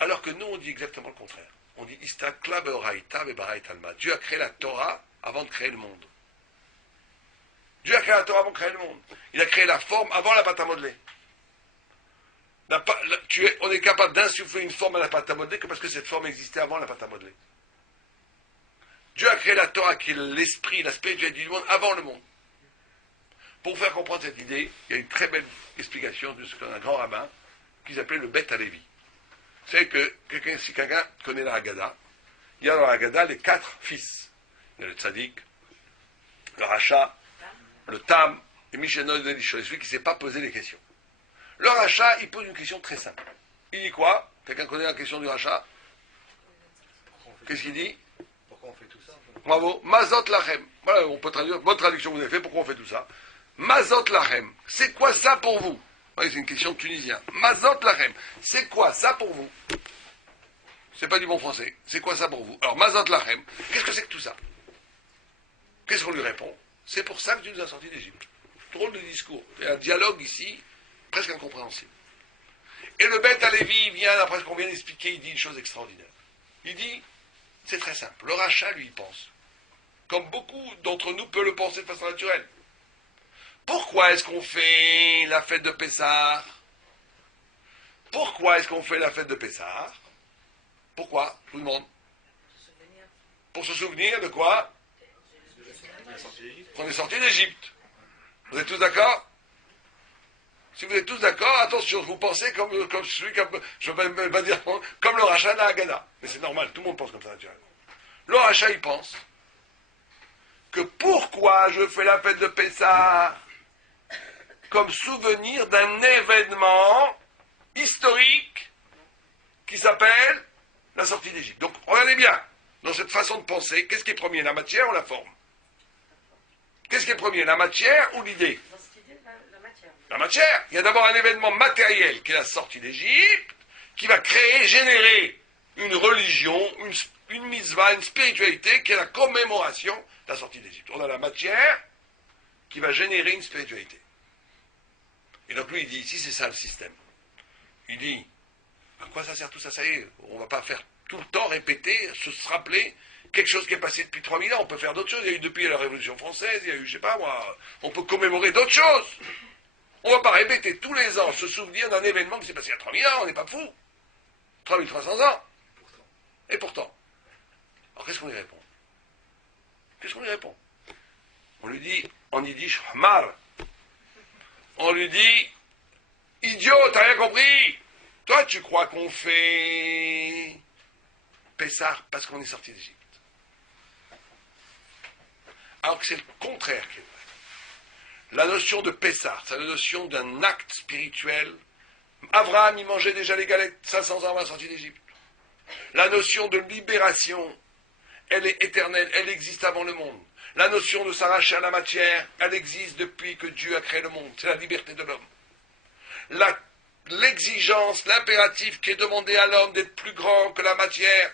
Alors que nous, on dit exactement le contraire. On dit Istakla beoraita bebarait alma. Dieu a créé la Torah avant de créer le monde. Dieu a créé la Torah avant de créer le monde. Il a créé la forme avant la pâte à modeler. On est capable d'insuffler une forme à la pâte à modeler que parce que cette forme existait avant la pâte à modeler. Dieu a créé la Torah qui est l'esprit, la spiritualité du monde avant le monde. Pour vous faire comprendre cette idée, il y a une très belle explication d'un grand rabbin qui s'appelait le Beth Halevi. Vous savez que si quelqu'un connaît la Haggadah, il y a dans la Haggadah les 4 fils. Il y a le Tzadik, le Racha, le Tam et Mishenot de Lishon, celui qui ne s'est pas posé les questions. Le Racha, il pose une question très simple. Il dit quoi? Quelqu'un connaît la question du Racha? Qu'est-ce qu'il dit? Pourquoi on fait tout ça? Bravo. Mazot lachem. Voilà, on peut traduire. Votre traduction vous avez fait, pourquoi on fait tout ça? Mazot lachem. C'est quoi ça pour vous? Oui, c'est une question de Tunisien. Mazot lachem. C'est quoi ça pour vous? C'est pas du bon français. C'est quoi ça pour vous? Alors, Mazot lachem. Qu'est-ce que c'est que tout ça? Qu'est-ce qu'on lui répond? C'est pour ça que Dieu nous a sortis d'Égypte. Drôle de discours. Il y a un dialogue ici, presque incompréhensible. Et le Beth Halevi vient, après ce qu'on vient d'expliquer, il dit une chose extraordinaire. Il dit, c'est très simple. Le Racha, lui, il pense. Comme beaucoup d'entre nous peuvent le penser de façon naturelle. Pourquoi est-ce qu'on fait la fête de Pessah? Pourquoi est-ce qu'on fait la fête de Pessah? Pourquoi? Je vous demande. Pour se souvenir de quoi? Qu'on est sorti d'Égypte. Vous êtes tous d'accord? Si vous êtes tous d'accord, attention, vous pensez comme celui qui, je ne vais pas dire comme le Racha de la Haggadah. Mais c'est normal, tout le monde pense comme ça naturellement. Le Racha, il pense que pourquoi je fais la fête de Pessah comme souvenir d'un événement historique qui s'appelle la sortie d'Égypte. Donc, regardez bien, dans cette façon de penser, qu'est-ce qui est premier, la matière ou la forme? Qu'est-ce qui est premier, la matière ou l'idée? Dans cette idée, la matière. La matière. Il y a d'abord un événement matériel qui est la sortie d'Égypte, qui va créer, générer une religion, une mitzvah, une spiritualité qui est la commémoration de la sortie d'Égypte. On a la matière qui va générer une spiritualité. Et donc lui, il dit, ici, c'est ça le système. Il dit, à quoi ça sert tout ça? Ça y est, on ne va pas faire tout le temps répéter, se rappeler quelque chose qui est passé depuis 3000 ans. On peut faire d'autres choses. Il y a eu depuis la Révolution française, il y a eu, je sais pas moi, on peut commémorer d'autres choses. On ne va pas répéter tous les ans, se souvenir d'un événement qui s'est passé il y a 3000 ans, on n'est pas fou. 3300 ans. Et pourtant. Alors qu'est-ce qu'on lui répond? Qu'est-ce qu'on lui répond? On lui dit, en yiddish, Hamar. On lui dit, idiot, t'as rien compris? Toi, tu crois qu'on fait Pessah parce qu'on est sorti d'Égypte. Alors que c'est le contraire qui est vrai. La notion de Pessah, c'est la notion d'un acte spirituel. Abraham, il mangeait déjà les galettes 500 ans avant la sortie d'Égypte. La notion de libération, elle est éternelle, elle existe avant le monde. La notion de s'arracher à la matière, elle existe depuis que Dieu a créé le monde. C'est la liberté de l'homme. L'exigence, l'impératif qui est demandé à l'homme d'être plus grand que la matière,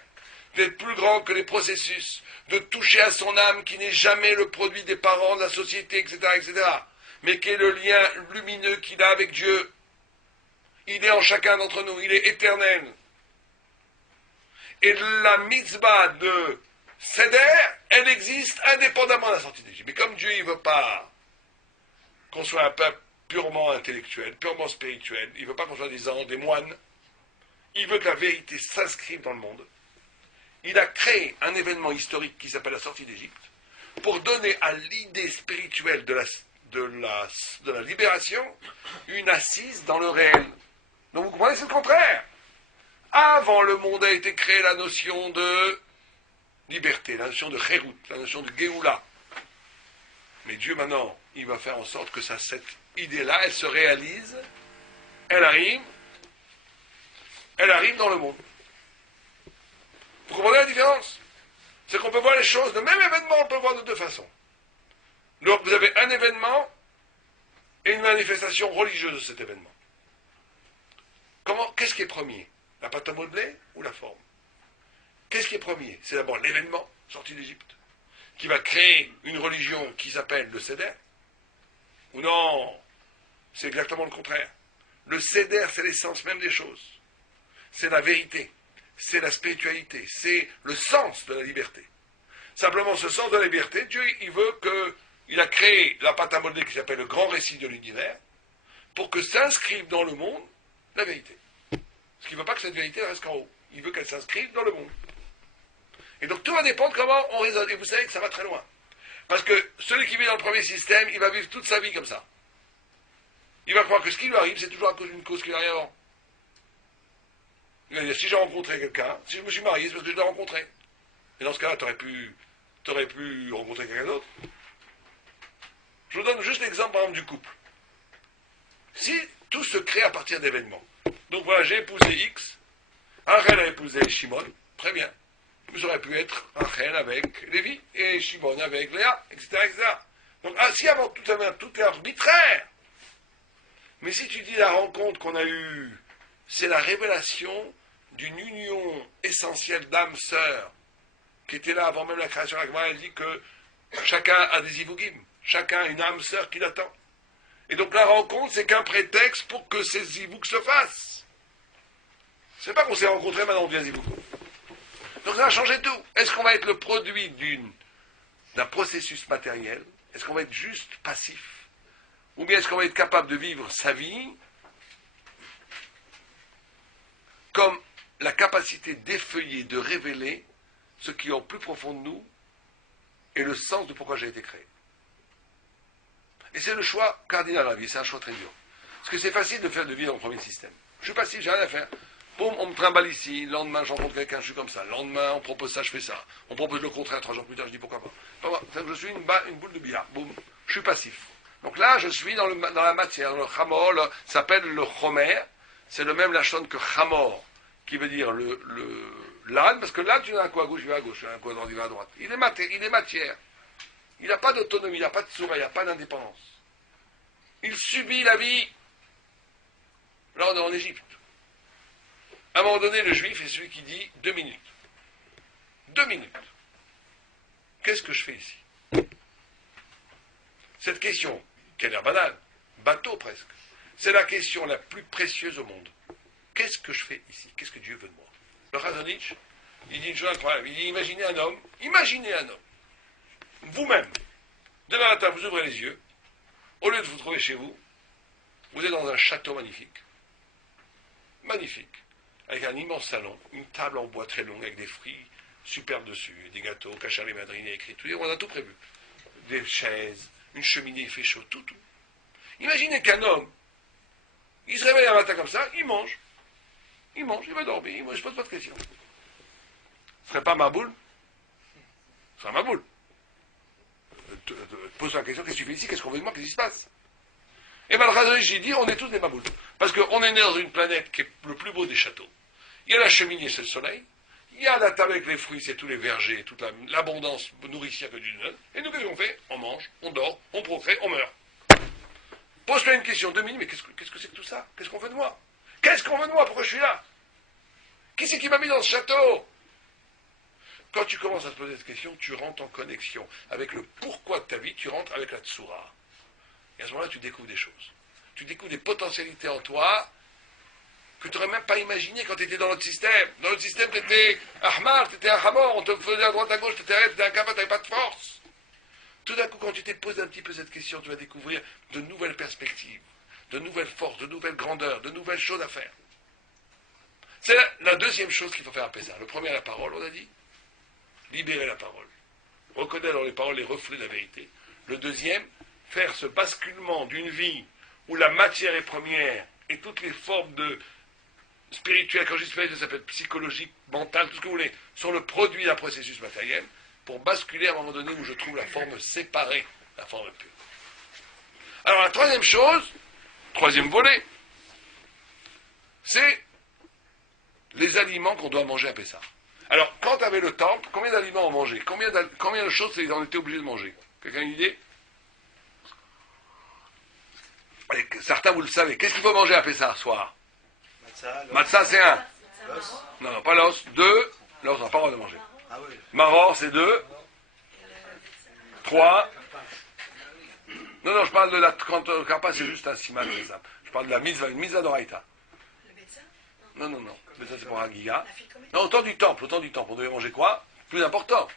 d'être plus grand que les processus, de toucher à son âme qui n'est jamais le produit des parents, de la société, etc., etc., mais qui est le lien lumineux qu'il a avec Dieu. Il est en chacun d'entre nous, il est éternel. Et la mitzvah de Seder, elle existe indépendamment de la sortie d'Égypte. Mais comme Dieu, il ne veut pas qu'on soit un peuple purement intellectuel, purement spirituel, il ne veut pas qu'on soit des moines, il veut que la vérité s'inscrive dans le monde. Il a créé un événement historique qui s'appelle la sortie d'Égypte pour donner à l'idée spirituelle de la libération une assise dans le réel. Donc vous comprenez, c'est le contraire. Avant le monde a été créé la notion de liberté, la notion de Chérout, la notion de Géoula. Mais Dieu maintenant, il va faire en sorte que cette idée-là, elle se réalise, elle arrive dans le monde. Vous comprenez la différence? C'est qu'on peut voir les choses, le même événement, on peut voir de deux façons. Donc vous avez un événement et une manifestation religieuse de cet événement. Qu'est-ce qui est premier? La pâte à modeler ou la forme? Qu'est-ce qui est premier? C'est d'abord l'événement, sorti d'Égypte, qui va créer une religion qui s'appelle le Seder. Ou non? c'est exactement le contraire. Le Seder, c'est l'essence même des choses. C'est la vérité. C'est la spiritualité. C'est le sens de la liberté. Simplement, ce sens de la liberté, Dieu, il a créé la pâte à modeler qui s'appelle le grand récit de l'univers pour que s'inscrive dans le monde la vérité. Parce qu'il ne veut pas que cette vérité reste en haut. Il veut qu'elle s'inscrive dans le monde. Et donc tout va dépendre de comment on raisonne. Et vous savez que ça va très loin. Parce que celui qui vit dans le premier système, il va vivre toute sa vie comme ça. Il va croire que ce qui lui arrive, c'est toujours à cause d'une cause qui lui arrive avant. Il va dire, si j'ai rencontré quelqu'un, si je me suis marié, c'est parce que je l'ai rencontré. Et dans ce cas-là, t'aurais pu rencontrer quelqu'un d'autre. Je vous donne juste l'exemple, par exemple, du couple. Si tout se crée à partir d'événements. Donc voilà, j'ai épousé X, Rachel a épousé Shimon, très bien. Vous auriez pu être Rachel avec Lévi, et Shimon avec Léa, etc., etc. Donc, si avant tout est arbitraire, mais si tu dis la rencontre qu'on a eue, c'est la révélation d'une union essentielle d'âmes-sœurs, qui était là avant même la création de la Gemara, elle dit que chacun a des Ivugim, chacun a une âme-sœur qui l'attend. Et donc la rencontre, c'est qu'un prétexte pour que ces Ivugs se fassent. C'est pas qu'on s'est rencontrés, maintenant on devient Ivug. Donc ça va changer tout. Est-ce qu'on va être le produit d'un processus matériel? Est-ce qu'on va être juste passif? Ou bien est-ce qu'on va être capable de vivre sa vie comme la capacité d'effeuiller, de révéler ce qui est au plus profond de nous et le sens de pourquoi j'ai été créé. Et c'est le choix cardinal à la vie, c'est un choix très dur. Parce que c'est facile de faire de vie dans le premier système. Je suis passif, j'ai rien à faire. Boum, on me trimballe ici, le lendemain je rencontre quelqu'un, je suis comme ça. Le lendemain, on propose ça, je fais ça. On propose le contraire, 3 jours plus tard, je dis pourquoi pas. Je suis une boule de billard, boum, je suis passif. Donc là, je suis dans la matière, le chamor, ça s'appelle le chomer, c'est le même lachon que chamor, qui veut dire l'âne, parce que l'âne, tu as un coup à gauche, il va à gauche, tu as un coup à droite, il va à droite. Il est matière. Il n'a pas d'autonomie, il n'a pas de sourire, il n'a pas d'indépendance. Il subit la vie. Là, on est en Égypte. À un moment donné, le juif est celui qui dit 2 minutes. 2 minutes. Qu'est-ce que je fais ici? Cette question, qui a l'air banale, bateau presque, c'est la question la plus précieuse au monde. Qu'est-ce que je fais ici? Qu'est-ce que Dieu veut de moi? Le Chazonich, il dit une chose incroyable. Il dit, imaginez un homme, vous-même, demain matin, vous ouvrez les yeux, au lieu de vous trouver chez vous, vous êtes dans un château magnifique, avec un immense salon, une table en bois très longue, avec des fruits superbes dessus, des gâteaux, cachar les madrines, écrit, tout, on a tout prévu. Des chaises, une cheminée, il fait chaud, tout. Imaginez qu'un homme, il se réveille un matin comme ça, il mange, il va dormir, je ne pose pas de questions. Ce serait pas ma boule? Ce serait ma boule. Pose la question, qu'est-ce que tu fais ici? Qu'est-ce qu'on veut de moi? Qu'est-ce qui se passe? Et bien, le Chazonich, j'ai dit, on est tous des maboules. Parce qu'on est né dans une planète qui est le plus beau des châteaux. Il y a la cheminée, c'est le soleil. Il y a la table avec les fruits, c'est tous les vergers, toute l'abondance nourricière que Dieu nous donne. Et nous, qu'est-ce qu'on fait? On mange, on dort, on procrée, on meurt. Pose-toi une question, 2 minutes, mais qu'est-ce que c'est que tout ça? Qu'est-ce qu'on veut de moi? Qu'est-ce qu'on veut de moi? Pourquoi je suis là? Qui c'est qui m'a mis dans ce château? Quand tu commences à te poser cette question, tu rentres en connexion avec le pourquoi de ta vie, tu rentres avec la tsura. Et à ce moment-là, tu découvres des choses. Tu découvres des potentialités en toi que tu n'aurais même pas imaginé quand tu étais dans notre système. Dans notre système, tu étais Ahmar, tu étais un Hamor, on te faisait à droite à gauche, tu étais un capable, tu n'avais pas de force. Tout d'un coup, quand tu t'es posé un petit peu cette question, tu vas découvrir de nouvelles perspectives, de nouvelles forces, de nouvelles grandeurs, de nouvelles choses à faire. C'est la deuxième chose qu'il faut faire à Pessah. Le premier, la parole, on a dit. Libérer la parole. Reconnaître dans les paroles les reflets de la vérité. Le deuxième, faire ce basculement d'une vie où la matière est première et toutes les formes de spirituelles, quand je dis spirituel, ça peut être psychologique, mental, tout ce que vous voulez, sont le produit d'un processus matériel, pour basculer à un moment donné où je trouve la forme séparée, la forme pure. Alors la troisième chose, troisième volet, c'est les aliments qu'on doit manger à Pessah. Alors, quand tu avais le temple, combien d'aliments on mangeait? Combien de choses on était obligé de manger? Quelqu'un a une idée? Allez, certains, vous le savez. Qu'est-ce qu'il faut manger à Pessah, soir? Matzah, c'est 1. Non, pas l'os. 2. L'os, on n'a pas le droit de manger. Maror, c'est 2. 3. Non, non, je parle de la... Quand Karpa, c'est juste un siman, c'est ça. Je parle de la une mise d'oraita. Le médecin? Non, non, non. Mais ça, c'est pour un giga. La fille comme Non, au temps du temple. On devait manger quoi? Plus important.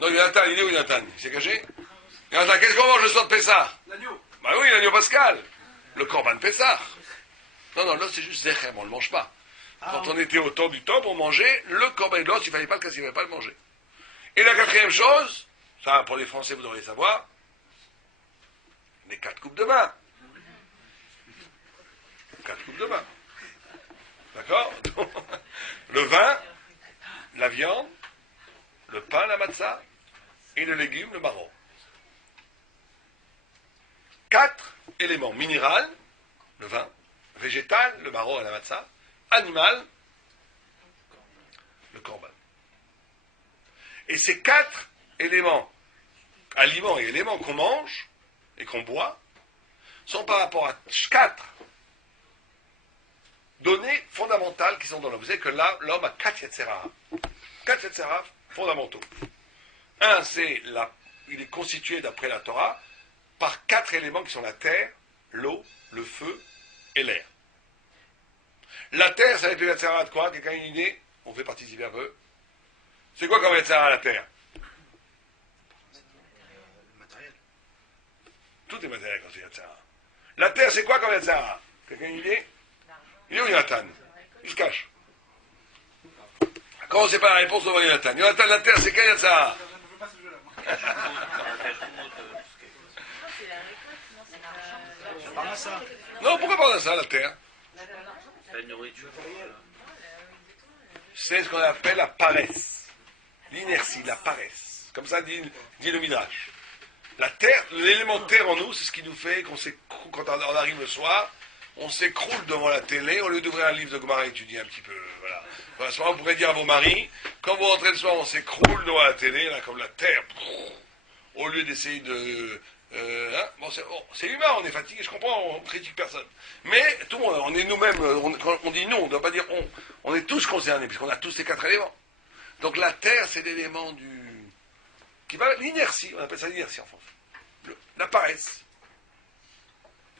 Non, Jonathan, il est où, Jonathan? Il s'est caché? Jonathan, qu'est-ce qu'on mange le soir de Pessah? L'agneau. Bah oui, l'agneau pascal. Le corban Pessah. Non, non, l'os, c'est juste zechem, on ne le mange pas. Quand on était au temps du temple, on mangeait le corban. L'os, il ne fallait pas le casser, il ne fallait pas le manger. Et la quatrième chose, ça, pour les Français, vous devriez savoir, les 4 coupes de vin. 4 coupes de vin. D'accord? Le vin, la viande, le pain, la matzah, et le légume, le marron. 4 éléments. Minéral, le vin. Végétal, le marron et la matzah. Animal, le corban. Et ces 4 éléments, aliments et éléments qu'on mange et qu'on boit, sont par rapport à 4 données fondamentales qui sont dans l'homme. Vous savez que là, l'homme a 4 yetzera. 4 yetzera fondamentaux. Un, il est constitué, d'après la Torah, par 4 éléments qui sont la terre, l'eau, le feu et l'air. La terre, ça va être le yetzera de quoi? Quelqu'un a une idée? On fait participer un peu. C'est quoi comme yetzera la terre? Matériel. Tout est matériel quand c'est yetzera. La terre, c'est quoi comme yetzera? Quelqu'un a une idée? Il est où Jonathan? Il se cache. Quand on ne sait pas la réponse, on va Jonathan. Jonathan, la terre, c'est quel yetzera? Je ne veux pas ce jeu-là, moi. Parle ça. Non, pourquoi parler de ça, la terre? La nourriture. C'est ce qu'on appelle la paresse. L'inertie, la paresse. Comme ça dit le Midrash. La terre, l'élément terre en nous, c'est ce qui nous fait quand on arrive le soir, on s'écroule devant la télé, au lieu d'ouvrir un livre de Gemara et étudier un petit peu. Voilà. À ce moment, vous pourrez dire à vos maris, quand vous rentrez le soir, on s'écroule devant la télé, là, comme la terre, au lieu d'essayer de... bon, c'est humain, on est fatigué, je comprends, on critique personne. Mais tout le monde, on est nous-mêmes, quand on dit nous, on ne doit pas dire on est tous concernés, puisqu'on a tous ces 4 éléments. Donc la terre, c'est l'élément l'inertie, on appelle ça l'inertie en France. La paresse.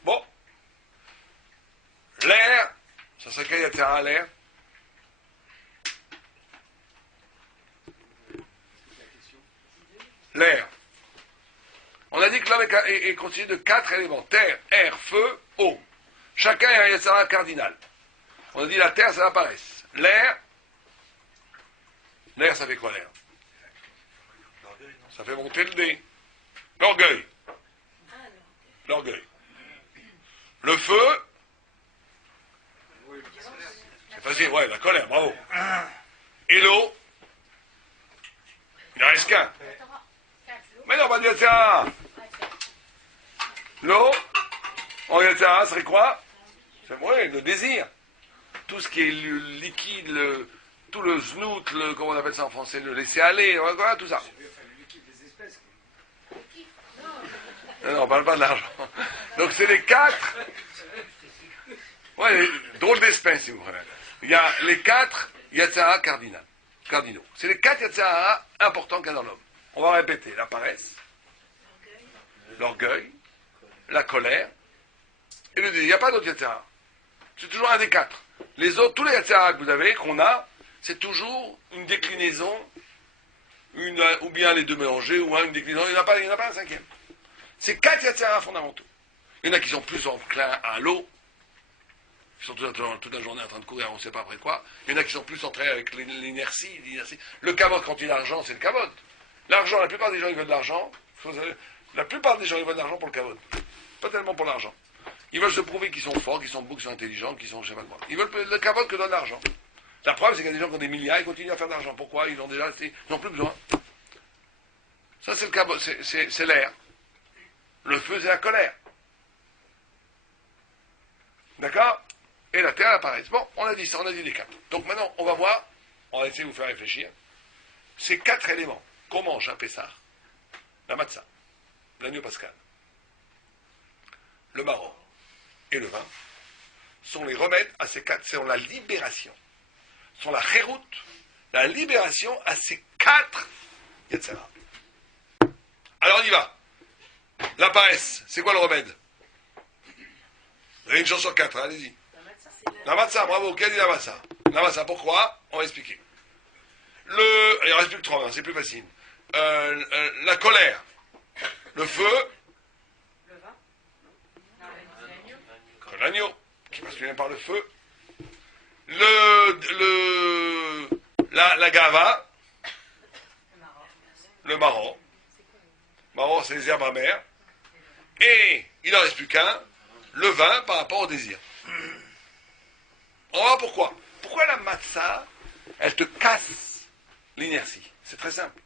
Bon. L'air, ça serait quel yetzera, l'air? L'air. On a dit que l'homme est constitué de 4 éléments. Terre, air, feu, eau. Chacun a un yetzera cardinal. On a dit la terre, c'est la paresse. L'air, ça fait quoi l'air? Ça fait monter le nez. L'orgueil. L'orgueil. Le feu, c'est facile, ouais, la colère, bravo. Et l'eau, il en reste qu'un. Mais non, pas de yetzera. L'eau, en yetzera, serait quoi? C'est vrai, le désir. Tout ce qui est liquide, tout le znout, comment on appelle ça en français, le laisser aller, voilà, tout ça. Non, on ne parle pas de l'argent. Donc c'est les 4. Ouais, drôle d'espèce, si vous voulez. Il y a les 4 yetzera cardinaux. C'est les 4 yetzera importants qu'il y a dans l'homme. On va répéter la paresse, l'orgueil, la colère et le désir. Il n'y a pas d'autre yetzera. C'est toujours un des 4. Les autres, tous les yetzera que vous avez, qu'on a, c'est toujours une déclinaison, ou bien les deux mélangés, ou une déclinaison. Il n'y en a pas un 5e. C'est 4 yetzera fondamentaux. Il y en a qui sont plus enclins à l'eau, qui sont toute la journée en train de courir, on ne sait pas après quoi. Il y en a qui sont plus entrés avec l'inertie. Le kavod, quand il y a l'argent, c'est le kavod. L'argent, la plupart des gens, ils veulent de l'argent. La plupart des gens, ils veulent de l'argent pour le kavod. Pas tellement pour l'argent. Ils veulent se prouver qu'ils sont forts, qu'ils sont beaux, qu'ils sont intelligents, qu'ils sont je sais pas quoi. Ils veulent le kavod que donne l'argent. La preuve, c'est qu'il y a des gens qui ont des milliards, ils continuent à faire de l'argent. Pourquoi? Ils n'ont plus besoin. Ça, c'est le kavod, c'est l'air. Le feu, c'est la colère. D'accord? Et la terre, la paresse. Bon, on a dit ça, on a dit les 4. Donc maintenant, on va voir, on va essayer de vous faire réfléchir. Ces 4 éléments qu'on mange à Pessah, la matzah, l'agneau pascal, le marron et le vin, sont les remèdes à ces 4, sont la libération, sont la chérout, la libération à ces 4 yetzera. Alors on y va. La paresse, c'est quoi le remède? Vous avez une chance sur 4, allez-y. La matzah, bravo, qui a dit la matzah? La matzah, pourquoi? On va expliquer. Il en reste plus que 3 mains, c'est plus facile. La colère, le feu, l'agneau, qui passe bien par le feu, la gava, le marron, c'est les herbes amères, et il n'en reste plus qu'un, le vin par rapport au désir. On va voir pourquoi. Pourquoi la matzah, elle te casse l'inertie? C'est très simple.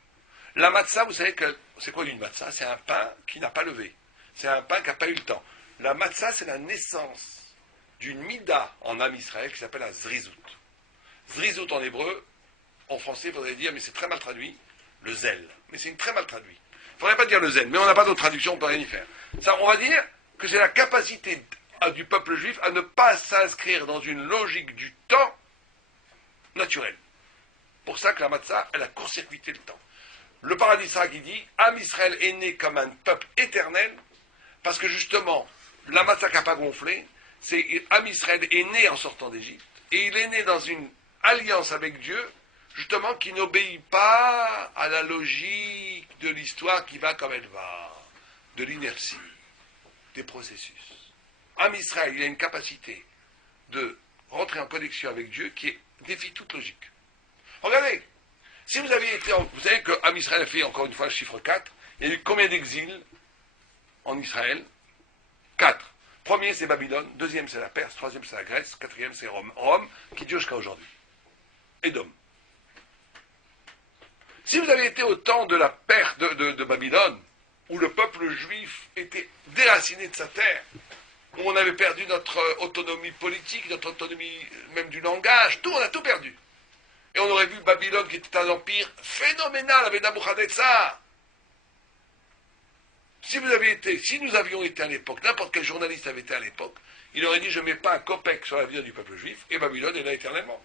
La matzah, vous savez que c'est quoi une matzah? C'est un pain qui n'a pas levé. C'est un pain qui n'a pas eu le temps. La matzah, c'est la naissance d'une mida en Am Israël qui s'appelle la zrizout. Zrizout en hébreu, en français, il faudrait dire, mais c'est très mal traduit, le zèle. Mais c'est très mal traduit. Il ne faudrait pas dire le zèle, mais on n'a pas d'autre traduction, on ne peut rien y faire. Ça, on va dire que c'est la capacité du peuple juif à ne pas s'inscrire dans une logique du temps naturel. Pour ça que la matzah, elle a court-circuité le temps. Le paradis qui dit, Am Israël est né comme un peuple éternel, parce que justement, la matzah qui n'a pas gonflé, c'est Am Israël est né en sortant d'Égypte, et il est né dans une alliance avec Dieu, justement, qui n'obéit pas à la logique de l'histoire qui va comme elle va, de l'inertie, des processus. Am Israël, il a une capacité de rentrer en connexion avec Dieu qui défie toute logique. Regardez, si vous aviez été, vous savez que Am Israël a fait encore une fois le chiffre 4, il y a eu combien d'exils en Israël? 4. Premier, c'est Babylone, deuxième, c'est la Perse, troisième, c'est la Grèce, quatrième, c'est Rome. Rome, qui dure jusqu'à aujourd'hui. Édom. Si vous avez été au temps de la perte de Babylone, où le peuple juif était déraciné de sa terre, où on avait perdu notre autonomie politique, notre autonomie même du langage, tout, on a tout perdu. Et on aurait vu Babylone qui était un empire phénoménal avec Nabuchodonosor. Si nous avions été à l'époque, n'importe quel journaliste avait été à l'époque, il aurait dit je ne mets pas un copec sur l'avenir du peuple juif, et Babylone est là éternellement.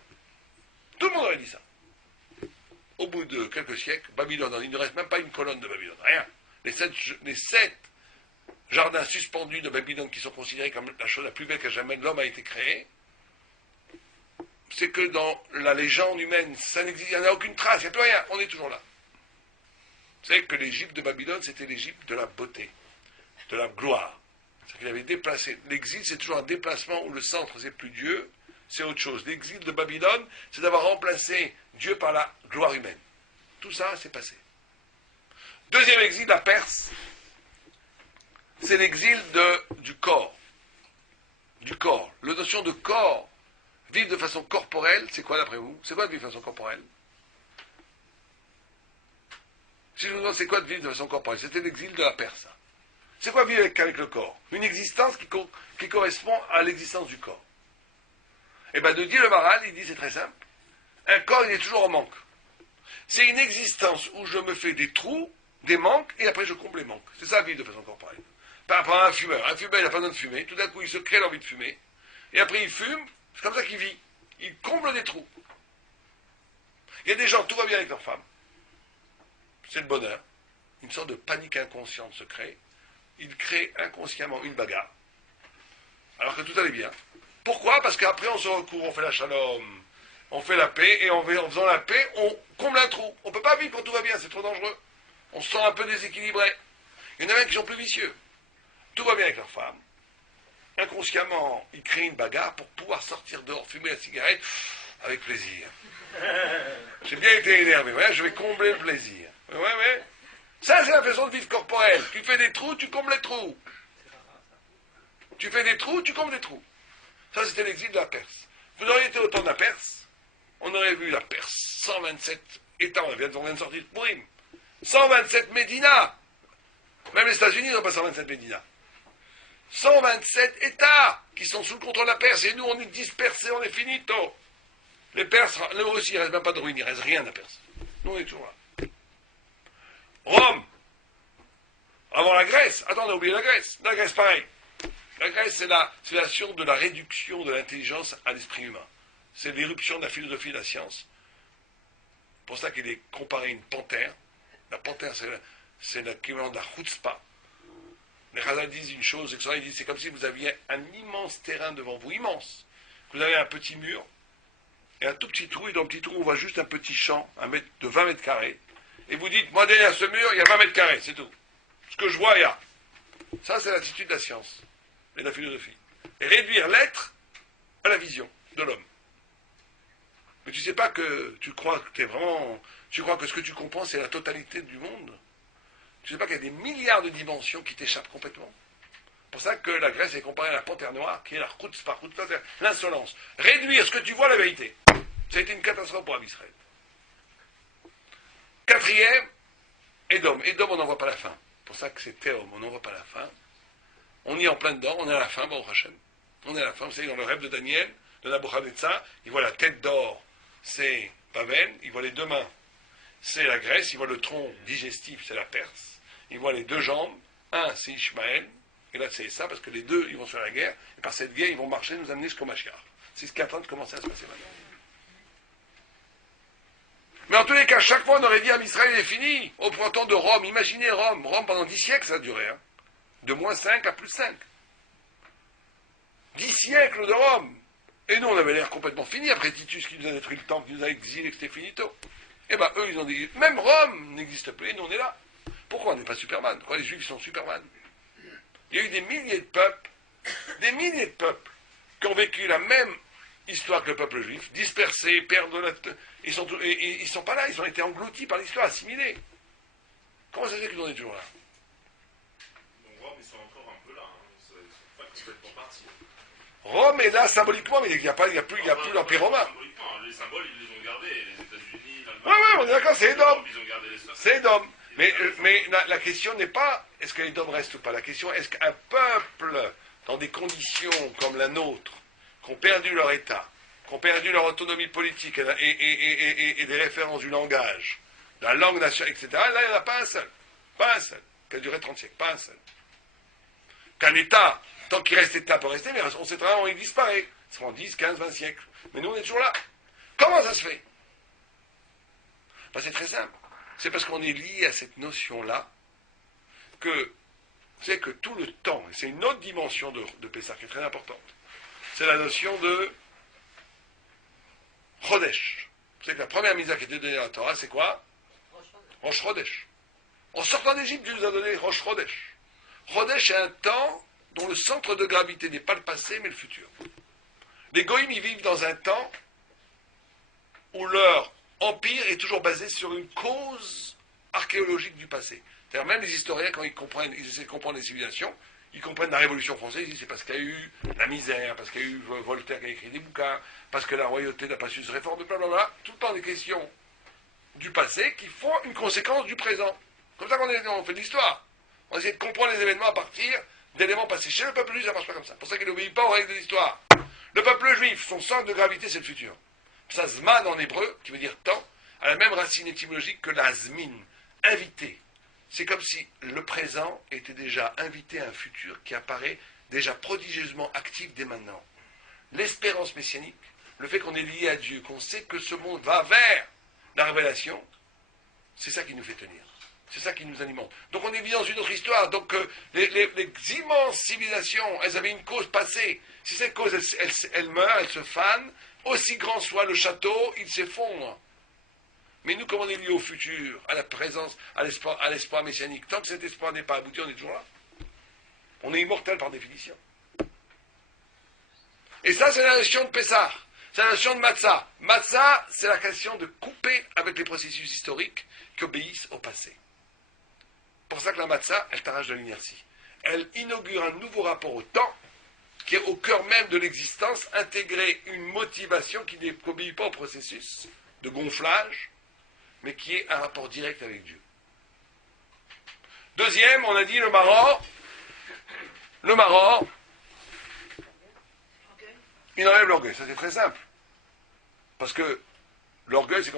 Tout le monde aurait dit ça. Au bout de quelques siècles, Babylone, il ne reste même pas une colonne de Babylone, rien. Les sept jardins suspendus de Babylone qui sont considérés comme la chose la plus belle que jamais l'homme a été créé, c'est que dans la légende humaine, ça n'existe, il n'y en a aucune trace, il n'y a plus rien, on est toujours là. Vous savez que l'Égypte de Babylone, c'était l'Égypte de la beauté, de la gloire. C'est qu'il avait déplacé. L'exil, c'est toujours un déplacement où le centre, c'est plus Dieu, c'est autre chose. L'exil de Babylone, c'est d'avoir remplacé Dieu par la gloire humaine. Tout ça, c'est passé. Deuxième exil, la Perse, c'est l'exil du corps. Du corps. La notion de corps, vivre de façon corporelle, c'est quoi d'après vous? C'est quoi de vivre de façon corporelle? Si je vous demande c'est quoi de vivre de façon corporelle, c'était l'exil de la Perse. C'est quoi vivre avec le corps? Une existence qui correspond à l'existence du corps. Et bien, de dire le Maral, il dit c'est très simple. Un corps, il est toujours en manque. C'est une existence où je me fais des trous, des manques, et après je comble les manques. C'est ça vivre de façon corporelle. Par rapport à un fumeur. Un fumeur, il n'a pas besoin de fumer. Tout d'un coup, il se crée l'envie de fumer. Et après, il fume. C'est comme ça qu'il vit. Il comble des trous. Il y a des gens, tout va bien avec leur femme. C'est le bonheur. Une sorte de panique inconsciente se crée. Ils créent inconsciemment une bagarre. Alors que tout allait bien. Pourquoi? Parce qu'après, on se recouvre, on fait la shalom, on fait la paix, et en faisant la paix, on comble un trou. On ne peut pas vivre quand tout va bien, c'est trop dangereux. On se sent un peu déséquilibré. Il y en a qui sont plus vicieux. Tout va bien avec leur femme. Inconsciemment, ils créent une bagarre pour pouvoir sortir dehors, fumer la cigarette, avec plaisir. J'ai bien été énervé, ouais, je vais combler le plaisir. Ouais. Ça, c'est la façon de vivre corporelle. Tu fais des trous, tu combles les trous. Tu fais des trous, tu combles les trous. Ça, c'était l'exil de la Perse. Vous auriez été au temps de la Perse, on aurait vu la Perse, 127 États, on vient de sortir de Pourim. 127 Médinas. Même les États-Unis n'ont pas 127 Médinas. 127 États qui sont sous le contrôle de la Perse, et nous, on est dispersés, on est finito. Les Perses, eux aussi, il ne reste même pas de ruines, il ne reste rien à la Perse. Nous, on est toujours là. Rome, avant la Grèce, attends, on a oublié la Grèce. La Grèce, pareil. La Grèce, c'est la science de la réduction de l'intelligence à l'esprit humain. C'est l'éruption de la philosophie et de la science. C'est pour ça qu'il est comparé à une panthère. La panthère, c'est l'équivalent de la chutzpah. Les Chazal disent une chose, ils disent c'est comme si vous aviez un immense terrain devant vous, immense. Vous avez un petit mur et un tout petit trou, et dans le petit trou on voit juste un petit champ de 20 mètres carrés. Et vous dites, moi derrière ce mur, il y a 20 mètres carrés, c'est tout. Ce que je vois, il y a. Ça, c'est l'attitude de la science et de la philosophie. Et réduire l'être à la vision de l'homme. Mais tu sais pas que tu crois que tu crois que ce que tu comprends, c'est la totalité du monde. Tu sais pas qu'il y a des milliards de dimensions qui t'échappent complètement. C'est pour ça que la Grèce est comparée à la panthère noire, qui est la chutzpah, l'insolence. Réduire ce que tu vois à la vérité. Ça a été une catastrophe pour Israël. Quatrième, Édom. Édom, on n'en voit pas la fin. C'est pour ça que c'est Théom, on n'en voit pas la fin. On y est en plein dedans, on est à la fin, bon Hachem. On est à la fin, vous savez, dans le rêve de Daniel, de Nabuchodonosor, il voit la tête d'or, c'est Babel, il voit les deux mains, c'est la Grèce, il voit le tronc digestif, c'est la Perse, il voit les deux jambes, un c'est Ishmaël, et là c'est ça, parce que les deux, ils vont faire la guerre, et par cette guerre, ils vont marcher, nous amener jusqu'au Mashiach. C'est ce qui est en train de commencer à se passer maintenant. Mais en tous les cas, chaque fois on aurait dit à Israël, il est fini, au printemps de Rome, imaginez Rome pendant 10 siècles ça a duré, hein. De -5 à +5. 10 siècles de Rome. Et nous, on avait l'air complètement fini, après Titus qui nous a détruit le temple, qui nous a exilés, que c'était finito. Et bien, eux, ils ont dit, même Rome n'existe plus, et nous, on est là. Pourquoi on n'est pas Superman? Pourquoi les Juifs sont Superman? Il y a eu des milliers de peuples, qui ont vécu la même histoire que le peuple juif, dispersés, perdent la... Ils sont pas là, ils ont été engloutis par l'histoire, assimilés. Comment ça se fait qu'ils en est toujours là? Ils sont encore un peu là, hein. Ils sont pas complètement partis. Rome est là symboliquement, mais il n'y a plus l'Empire romain. Symboliquement, les symboles, ils les ont gardés. Les États-Unis, l'Allemagne. Ouais, on est d'accord, c'est Édom. Ils ont gardé les C'est Édom. Mais la question n'est pas est-ce que Édom reste ou pas. La question est-ce qu'un peuple, dans des conditions comme la nôtre, qui ont perdu leur État, qui ont perdu leur autonomie politique et des références du langage, la langue nationale, etc., là, il n'y en a pas un seul. Pas un seul. Qui a duré 30 siècles. Pas un seul. Qu'un État, tant qu'il reste État, peut rester, mais on sait très bien, il disparaît. Ça prend 10, 15, 20 siècles. Mais nous, on est toujours là. Comment ça se fait? C'est très simple. C'est parce qu'on est lié à cette notion-là que, c'est que tout le temps, et c'est une autre dimension de Pessah qui est très importante, c'est la notion de Chodesh. Vous savez que la première mise qui a été donnée à la Torah, c'est quoi? Rosh Chodesh. En sortant d'Égypte, Dieu nous a donné Rosh Chodesh. Chodesh est un temps dont le centre de gravité n'est pas le passé, mais le futur. Les Goïms, ils vivent dans un temps où leur empire est toujours basé sur une cause archéologique du passé. C'est-à-dire même les historiens, quand ils essaient de comprendre les civilisations, ils comprennent la Révolution française, ils disent c'est parce qu'il y a eu la misère, parce qu'il y a eu Voltaire qui a écrit des bouquins, parce que la royauté n'a pas su se réformer, blablabla. Tout le temps des questions du passé qui font une conséquence du présent. Comme ça qu'on fait de l'histoire. On essaie de comprendre les événements à partir d'éléments passés. Chez le peuple juif, ça ne marche pas comme ça. C'est pour ça qu'il n'obéit pas aux règles de l'histoire. Le peuple juif, son centre de gravité, c'est le futur. Ça, zman en hébreu, qui veut dire temps, a la même racine étymologique que la zmin, invité. C'est comme si le présent était déjà invité à un futur qui apparaît déjà prodigieusement actif dès maintenant. L'espérance messianique, le fait qu'on est lié à Dieu, qu'on sait que ce monde va vers la révélation, c'est ça qui nous fait tenir. C'est ça qui nous alimente. Donc on est bien dans une autre histoire. Donc les immenses civilisations, elles avaient une cause passée. Si cette cause, elle meurt, elle se fane, aussi grand soit le château, il s'effondre. Mais nous, comme on est lié au futur, à la présence, à l'espoir messianique, tant que cet espoir n'est pas abouti, on est toujours là. On est immortel par définition. Et ça, c'est la notion de Pessah. C'est la notion de Matzah. Matzah, c'est la question de couper avec les processus historiques qui obéissent au passé. Pour ça que la Matzah, elle t'arrache de l'inertie. Elle inaugure un nouveau rapport au temps, qui est au cœur même de l'existence, intégrer une motivation qui n'obéit pas au processus de gonflage, mais qui est un rapport direct avec Dieu. Deuxième, on a dit le maror. Le maror, il enlève l'orgueil. Ça, c'est très simple. Parce que l'orgueil, c'est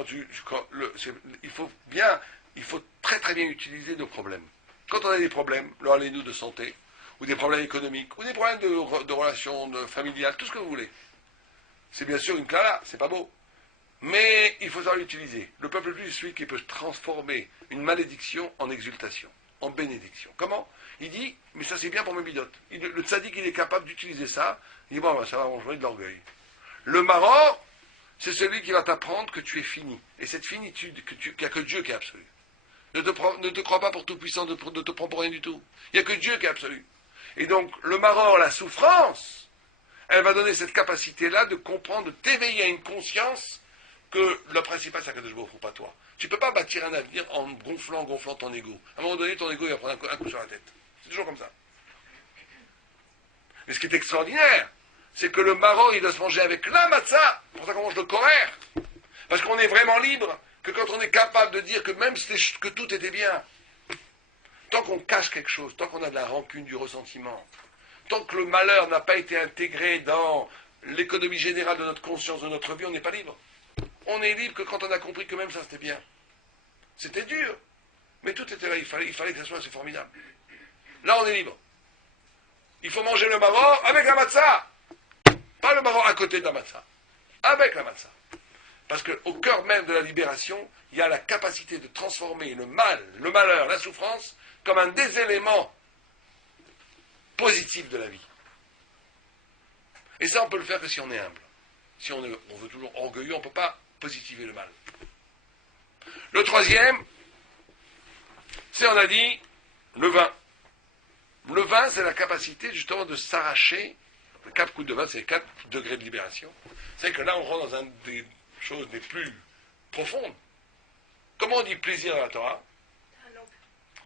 il faut très très bien utiliser nos problèmes. Quand on a des problèmes, parlez-nous de santé, ou des problèmes économiques, ou des problèmes de relations familiales, tout ce que vous voulez. C'est bien sûr une clala, c'est pas beau. Mais il faut savoir l'utiliser. Le peuple juif est celui qui peut transformer une malédiction en exultation. en bénédiction. Comment? Il dit, mais ça c'est bien pour mes bidotes. Le tzaddik, il est capable d'utiliser ça. Il dit, bon, ça va m'enlever de l'orgueil. Le maror, c'est celui qui va t'apprendre que tu es fini. Et cette finitude, qu'il n'y a que Dieu qui est absolu. Ne te crois pas pour tout puissant, ne te prends pour rien du tout. Il n'y a que Dieu qui est absolu. Et donc, le maror, la souffrance, elle va donner cette capacité-là de comprendre, de t'éveiller à une conscience que le principal, c'est Akadosh Baruch Hu, pas toi. Tu ne peux pas bâtir un avenir en gonflant ton ego. À un moment donné, ton ego, il va prendre un coup sur la tête. C'est toujours comme ça. Mais ce qui est extraordinaire, c'est que le maror, il doit se manger avec la matzah. C'est pour ça qu'on mange le korer. Parce qu'on est vraiment libre, que quand on est capable de dire que même que tout était bien, tant qu'on cache quelque chose, tant qu'on a de la rancune, du ressentiment, tant que le malheur n'a pas été intégré dans l'économie générale de notre conscience, de notre vie, on n'est pas libre. On est libre que quand on a compris que même ça c'était bien. C'était dur, mais tout était là, il fallait que ça soit, c'est formidable. Là on est libre. Il faut manger le maror avec la matzah. Pas le maror à côté de la matzah. Avec la matzah. Parce qu'au cœur même de la libération, il y a la capacité de transformer le mal, le malheur, la souffrance, comme un des éléments positifs de la vie. Et ça, on peut le faire que si on est humble. Si on veut toujours orgueilleux, on ne peut pas positiver le mal. Le troisième, c'est, on a dit, le vin. Le vin, c'est la capacité justement de s'arracher. 4 coups de vin, c'est 4 degrés de libération. C'est que là, on rentre dans un des choses les plus profondes. Comment on dit plaisir dans la Torah?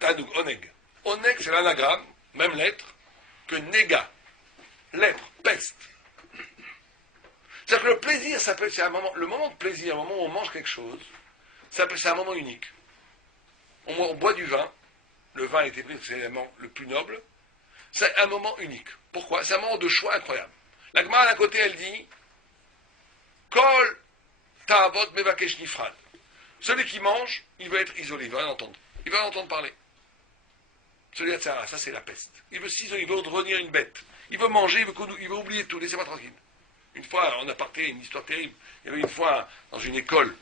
Tanoug, oneg. Oneg, c'est l'anagramme, même lettre, que nega. Lèpre, peste. C'est-à-dire que le plaisir, c'est un moment, le moment de plaisir, le moment où on mange quelque chose, c'est un moment unique. On boit du vin, le vin a été pris, c'est l'élément le plus noble, c'est un moment unique. Pourquoi? C'est un moment de choix incroyable. La Gemara à côté, elle dit, Kol ta'avot mevakesh nifrad. Celui qui mange, il veut être isolé, il veut rien entendre. Il veut rien entendre parler. Celui-là, ça c'est la peste. Il veut s'isoler, il veut redevenir une bête. Il veut manger, il veut oublier tout, laissez-moi tranquille. Une fois, on a parté une histoire terrible. Il y avait une fois, dans une école,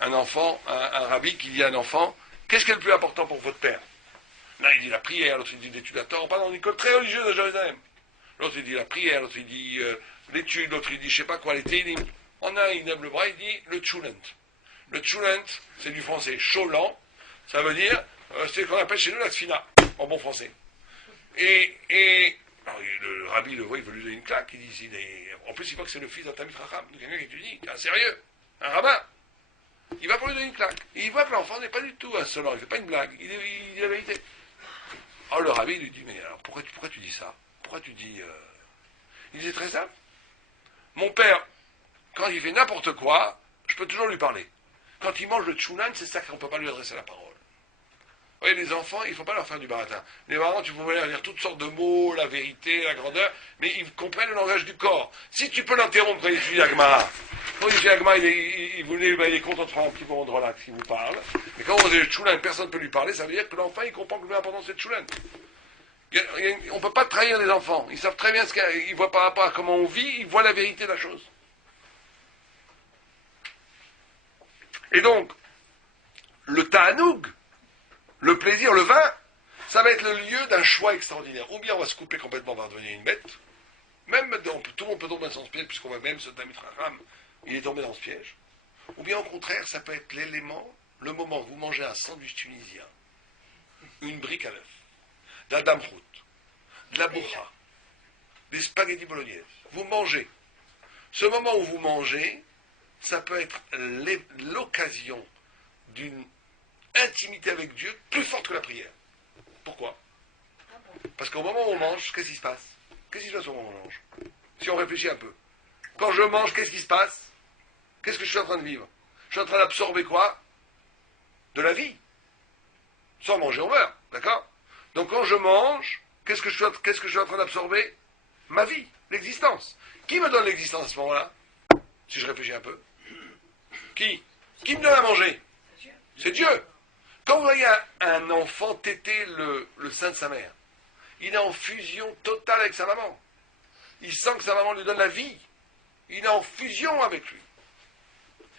un enfant, un rabbi qui dit à un enfant, qu'est-ce qui est le plus important pour votre père? Là, il dit la prière, l'autre il dit l'étude. On parle dans une école très religieuse à Jérusalem. L'autre il dit la prière, l'autre il dit l'étude, l'autre il dit je sais pas quoi, les télim. On a, il lève le bras, il dit le tchoulent. Le tchoulent, c'est du français cholant, ça veut dire, c'est ce qu'on appelle chez nous la tfina, en bon français. Et alors, le rabbi le voit, il veut lui donner une claque, il dit, en plus il voit que c'est le fils d'un Talmid Chacham, de quelqu'un qui étudie, un sérieux, un rabbin. Il va pour lui donner une claque. Et il voit que l'enfant n'est pas du tout insolent, il ne fait pas une blague, il dit la vérité. Alors le rabbi lui dit, mais alors pourquoi tu dis ça? Pourquoi tu dis... Il dit, c'est très simple. Mon père, quand il fait n'importe quoi, je peux toujours lui parler. Quand il mange le tchounan, c'est ça qu'on ne peut pas lui adresser la parole. Vous voyez, les enfants, il ne faut pas leur faire du baratin. Les parents, tu pouvais leur dire toutes sortes de mots, la vérité, la grandeur, mais ils comprennent le langage du corps. Si tu peux l'interrompre quand il étudie l'Agmara, quand il étudie l'Agmara, il est content de faire un petit moment de relax, il vous parle. Mais quand on dit le tchoulan, personne ne peut lui parler, ça veut dire que l'enfant, il comprend que l'important c'est le tchoulan. On ne peut pas trahir les enfants. Ils savent très bien ce qu'ils voient par rapport à comment on vit, ils voient la vérité de la chose. Et donc, le ta'anoug, le plaisir, le vin, ça va être le lieu d'un choix extraordinaire. Ou bien on va se couper complètement, on va devenir une bête. Même tout le monde peut tomber dans ce piège, puisqu'on va même se Talmid Chacham, il est tombé dans ce piège. Ou bien au contraire, ça peut être l'élément, le moment où vous mangez un sandwich tunisien, une brique à l'œuf, de la damrout, de la bourra, des spaghettis bolognaises. Vous mangez. Ce moment où vous mangez, ça peut être l'occasion d'une intimité avec Dieu plus forte que la prière. Pourquoi? Parce qu'au moment où on mange, qu'est-ce qui se passe? Qu'est-ce qui se passe au moment où on mange? Si on réfléchit un peu. Quand je mange, qu'est-ce qui se passe? Qu'est-ce que je suis en train de vivre? Je suis en train d'absorber quoi? De la vie. Sans manger, on meurt. D'accord? Donc quand je mange, qu'est-ce que je suis en train d'absorber? Ma vie, l'existence. Qui me donne l'existence à ce moment-là? Si je réfléchis un peu. Qui me donne à manger? C'est Dieu. Quand vous voyez un enfant téter le sein de sa mère, il est en fusion totale avec sa maman. Il sent que sa maman lui donne la vie. Il est en fusion avec lui.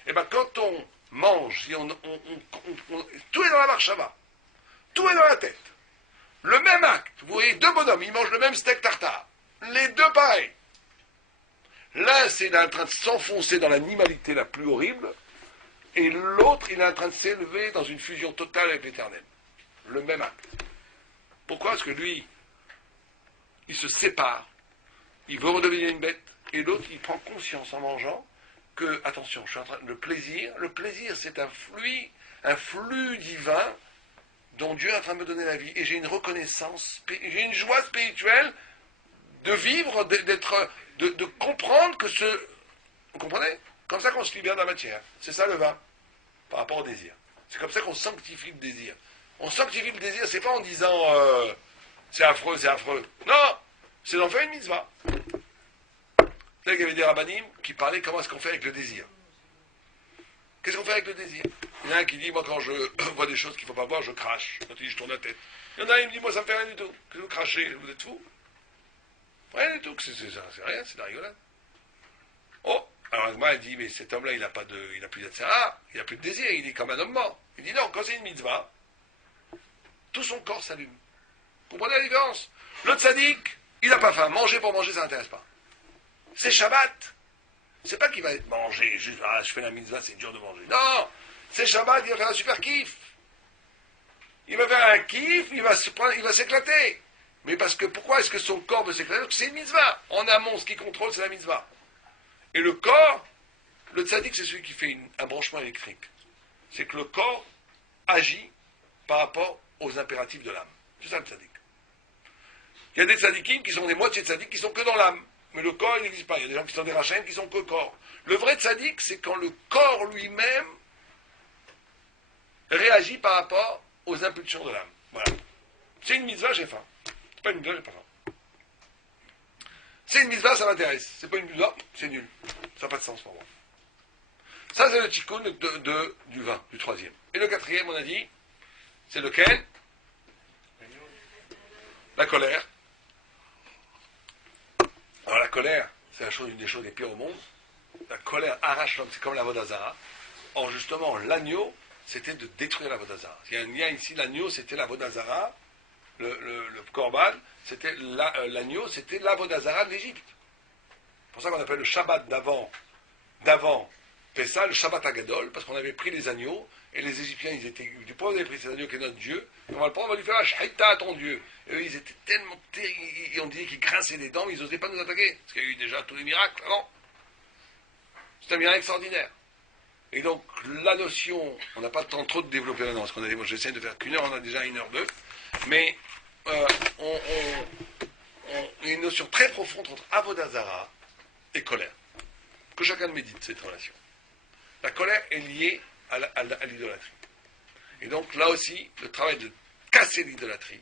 Et bien quand on mange, si tout est dans la marchava, tout est dans la tête. Le même acte. Vous voyez deux bonhommes, ils mangent le même steak tartare. Les deux pareils. L'un, c'est il est en train de s'enfoncer dans l'animalité la plus horrible, et l'autre, il est en train de s'élever dans une fusion totale avec l'éternel. Le même acte. Pourquoi? Parce que lui, il se sépare, il veut redevenir une bête, et l'autre, il prend conscience en mangeant que, attention, je suis en train, le plaisir, c'est un flux divin dont Dieu est en train de me donner la vie, et j'ai une reconnaissance, j'ai une joie spirituelle de vivre, de comprendre que vous comprenez? Comme ça qu'on se libère de la matière. C'est ça le vin, par rapport au désir. C'est comme ça qu'on sanctifie le désir. On sanctifie le désir, c'est pas en disant c'est affreux, c'est affreux. Non, c'est d'en faire une mitzvah. Là, il y avait des rabbinim qui parlaient comment est-ce qu'on fait avec le désir. Qu'est-ce qu'on fait avec le désir? Il y en a un qui dit, moi quand je vois des choses qu'il ne faut pas voir, je crache. Quand il dit, je tourne la tête. Il y en a un qui me dit, moi ça me fait rien du tout. Que vous crachez, vous êtes fous? Rien du tout, c'est rien, c'est de la rigolade. Oh, alors Agma, il dit, mais cet homme-là, il n'a plus d'Atsara, il n'a plus de désir, il est comme un homme mort. Il dit, non, quand c'est une mitzvah, tout son corps s'allume. Vous comprenez la différence? Le tzaddik, il n'a pas faim, manger pour manger, ça ne l'intéresse pas. C'est Shabbat. C'est pas qu'il va manger, juste, je fais la mitzvah, c'est dur de manger. Non, c'est Shabbat, il va faire un super kiff. Il va faire un kiff, il va s'éclater. Mais parce que, pourquoi est-ce que son corps veut s'éclater? Parce que c'est une mitzvah. En amont, ce qui contrôle, c'est la mitzvah. Et le corps, le tzaddik, c'est celui qui fait un branchement électrique. C'est que le corps agit par rapport aux impératifs de l'âme. C'est ça le tzaddik. Il y a des tzaddikim qui sont des moitiés tzaddik qui sont que dans l'âme. Mais le corps, il n'existe pas. Il y a des gens qui sont des rachem qui sont que corps. Le vrai tzaddik, c'est quand le corps lui-même réagit par rapport aux impulsions de l'âme. Voilà. C'est une mitzvah, j'ai faim. C'est pas une mitzvah, j'ai pas faim. C'est une mitzvah, ça m'intéresse. C'est pas une mitzvah, c'est nul. Ça n'a pas de sens pour moi. Ça, c'est le tikkun du vin, du troisième. Et le quatrième, on a dit, c'est lequel? La colère. Alors la colère, c'est une des choses les pires au monde. La colère arrache l'homme, c'est comme la Vodazara. Or justement, l'agneau, c'était de détruire la Vodazara. Il y a un lien ici, l'agneau, c'était la Vodazara. Le korban, c'était l'agneau, c'était la Vodazara de l'Égypte. C'est pour ça qu'on appelle le Shabbat d'avant Pessah, le Shabbat Agadol, parce qu'on avait pris les agneaux, et les Égyptiens, ils étaient, du point où on avait pris ces agneaux qui est notre Dieu, on va le prendre, on va lui faire la shahita à ton Dieu. Et eux, ils étaient tellement terribles, et on disait qu'ils grinçaient les dents, mais ils n'osaient pas nous attaquer, parce qu'il y a eu déjà tous les miracles avant. C'est un miracle extraordinaire. Et donc, la notion, on n'a pas le temps trop de développer maintenant, parce qu'on a moi j'essaie de faire qu'une heure, on a déjà 1h02, mais il y a une notion très profonde entre Avodazara et colère. Que chacun médite cette relation. La colère est liée à l'idolâtrie. Et donc là aussi, le travail de casser l'idolâtrie,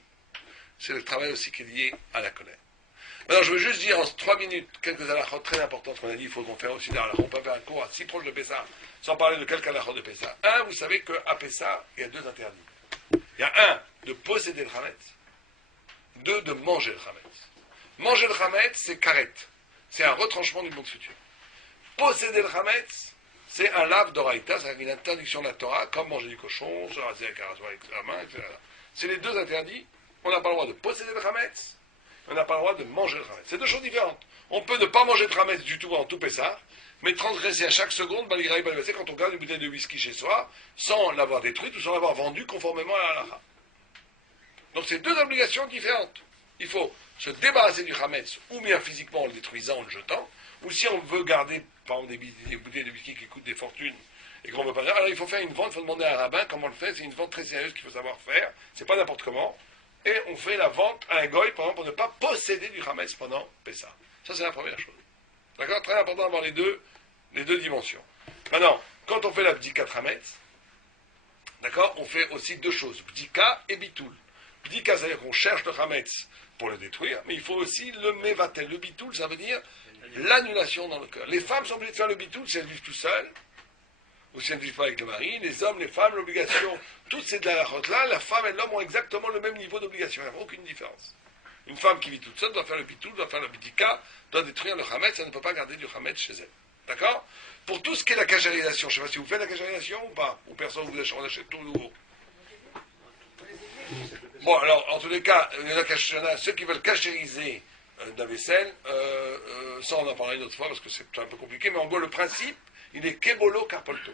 c'est le travail aussi qui est lié à la colère. Maintenant, je veux juste dire en 3 minutes quelques halachot très importantes qu'on a dit, il faut qu'on fasse aussi des halachot. On peut faire un cours si proche de Pessah, sans parler de quelques halachot de Pessah. Un, vous savez qu'à Pessah, il y a 2 interdits. Il y a un, de posséder le chametz. 2, de manger le chametz. Manger le chametz, c'est karet. C'est un retranchement du monde futur. Posséder le chametz, c'est un lave d'oraïta, c'est une interdiction de la Torah, comme manger du cochon, se raser avec un rasoir avec la main, etc. C'est les 2 interdits. On n'a pas le droit de posséder le chametz, on n'a pas le droit de manger le chametz. C'est 2 choses différentes. On peut ne pas manger de chametz du tout en tout Pessah, mais transgresser à chaque seconde, balgraï balbasé, quand on garde une bouteille de whisky chez soi, sans l'avoir détruite ou sans l'avoir vendue conformément à la halakha. Donc c'est 2 obligations différentes. Il faut se débarrasser du chametz, ou bien physiquement en le détruisant, en le jetant, ou si on veut garder, par exemple, des bouteilles de whisky qui coûtent des fortunes, et qu'on ne veut pas faire, alors il faut faire une vente, il faut demander à un rabbin comment on le fait, c'est une vente très sérieuse qu'il faut savoir faire, c'est pas n'importe comment, et on fait la vente à un goy, par exemple, pour ne pas posséder du chametz pendant Pessah. Ça, c'est la première chose. D'accord? Très important d'avoir les deux dimensions. Maintenant, quand on fait la bdika chametz, d'accord, on fait aussi 2 choses, bdika et bitoul. Bdika, c'est-à-dire qu'on cherche le chametz pour le détruire, mais il faut aussi le mevatel. Le bitoul, ça veut dire l'annulation dans le cœur. Les femmes sont obligées de faire le bitoul si elles vivent tout seules, ou si elles ne vivent pas avec le mari. Les hommes, les femmes, l'obligation, toutes ces halachot-là, la femme et l'homme ont exactement le même niveau d'obligation. Il n'y a aucune différence. Une femme qui vit toute seule doit faire le bitoul, doit faire le bdika, doit détruire le chametz, elle ne peut pas garder du chametz chez elle. D'accord? Pour tout ce qui est la cajérisation, je ne sais pas si vous faites la cajérisation ou pas, ou personne vous achète tout nouveau. Bon, alors, en tous les cas, il y en a ceux qui veulent cachériser de la vaisselle, ça on en parlera une autre fois parce que c'est un peu compliqué, mais en gros, le principe, il est kebolo carpolto.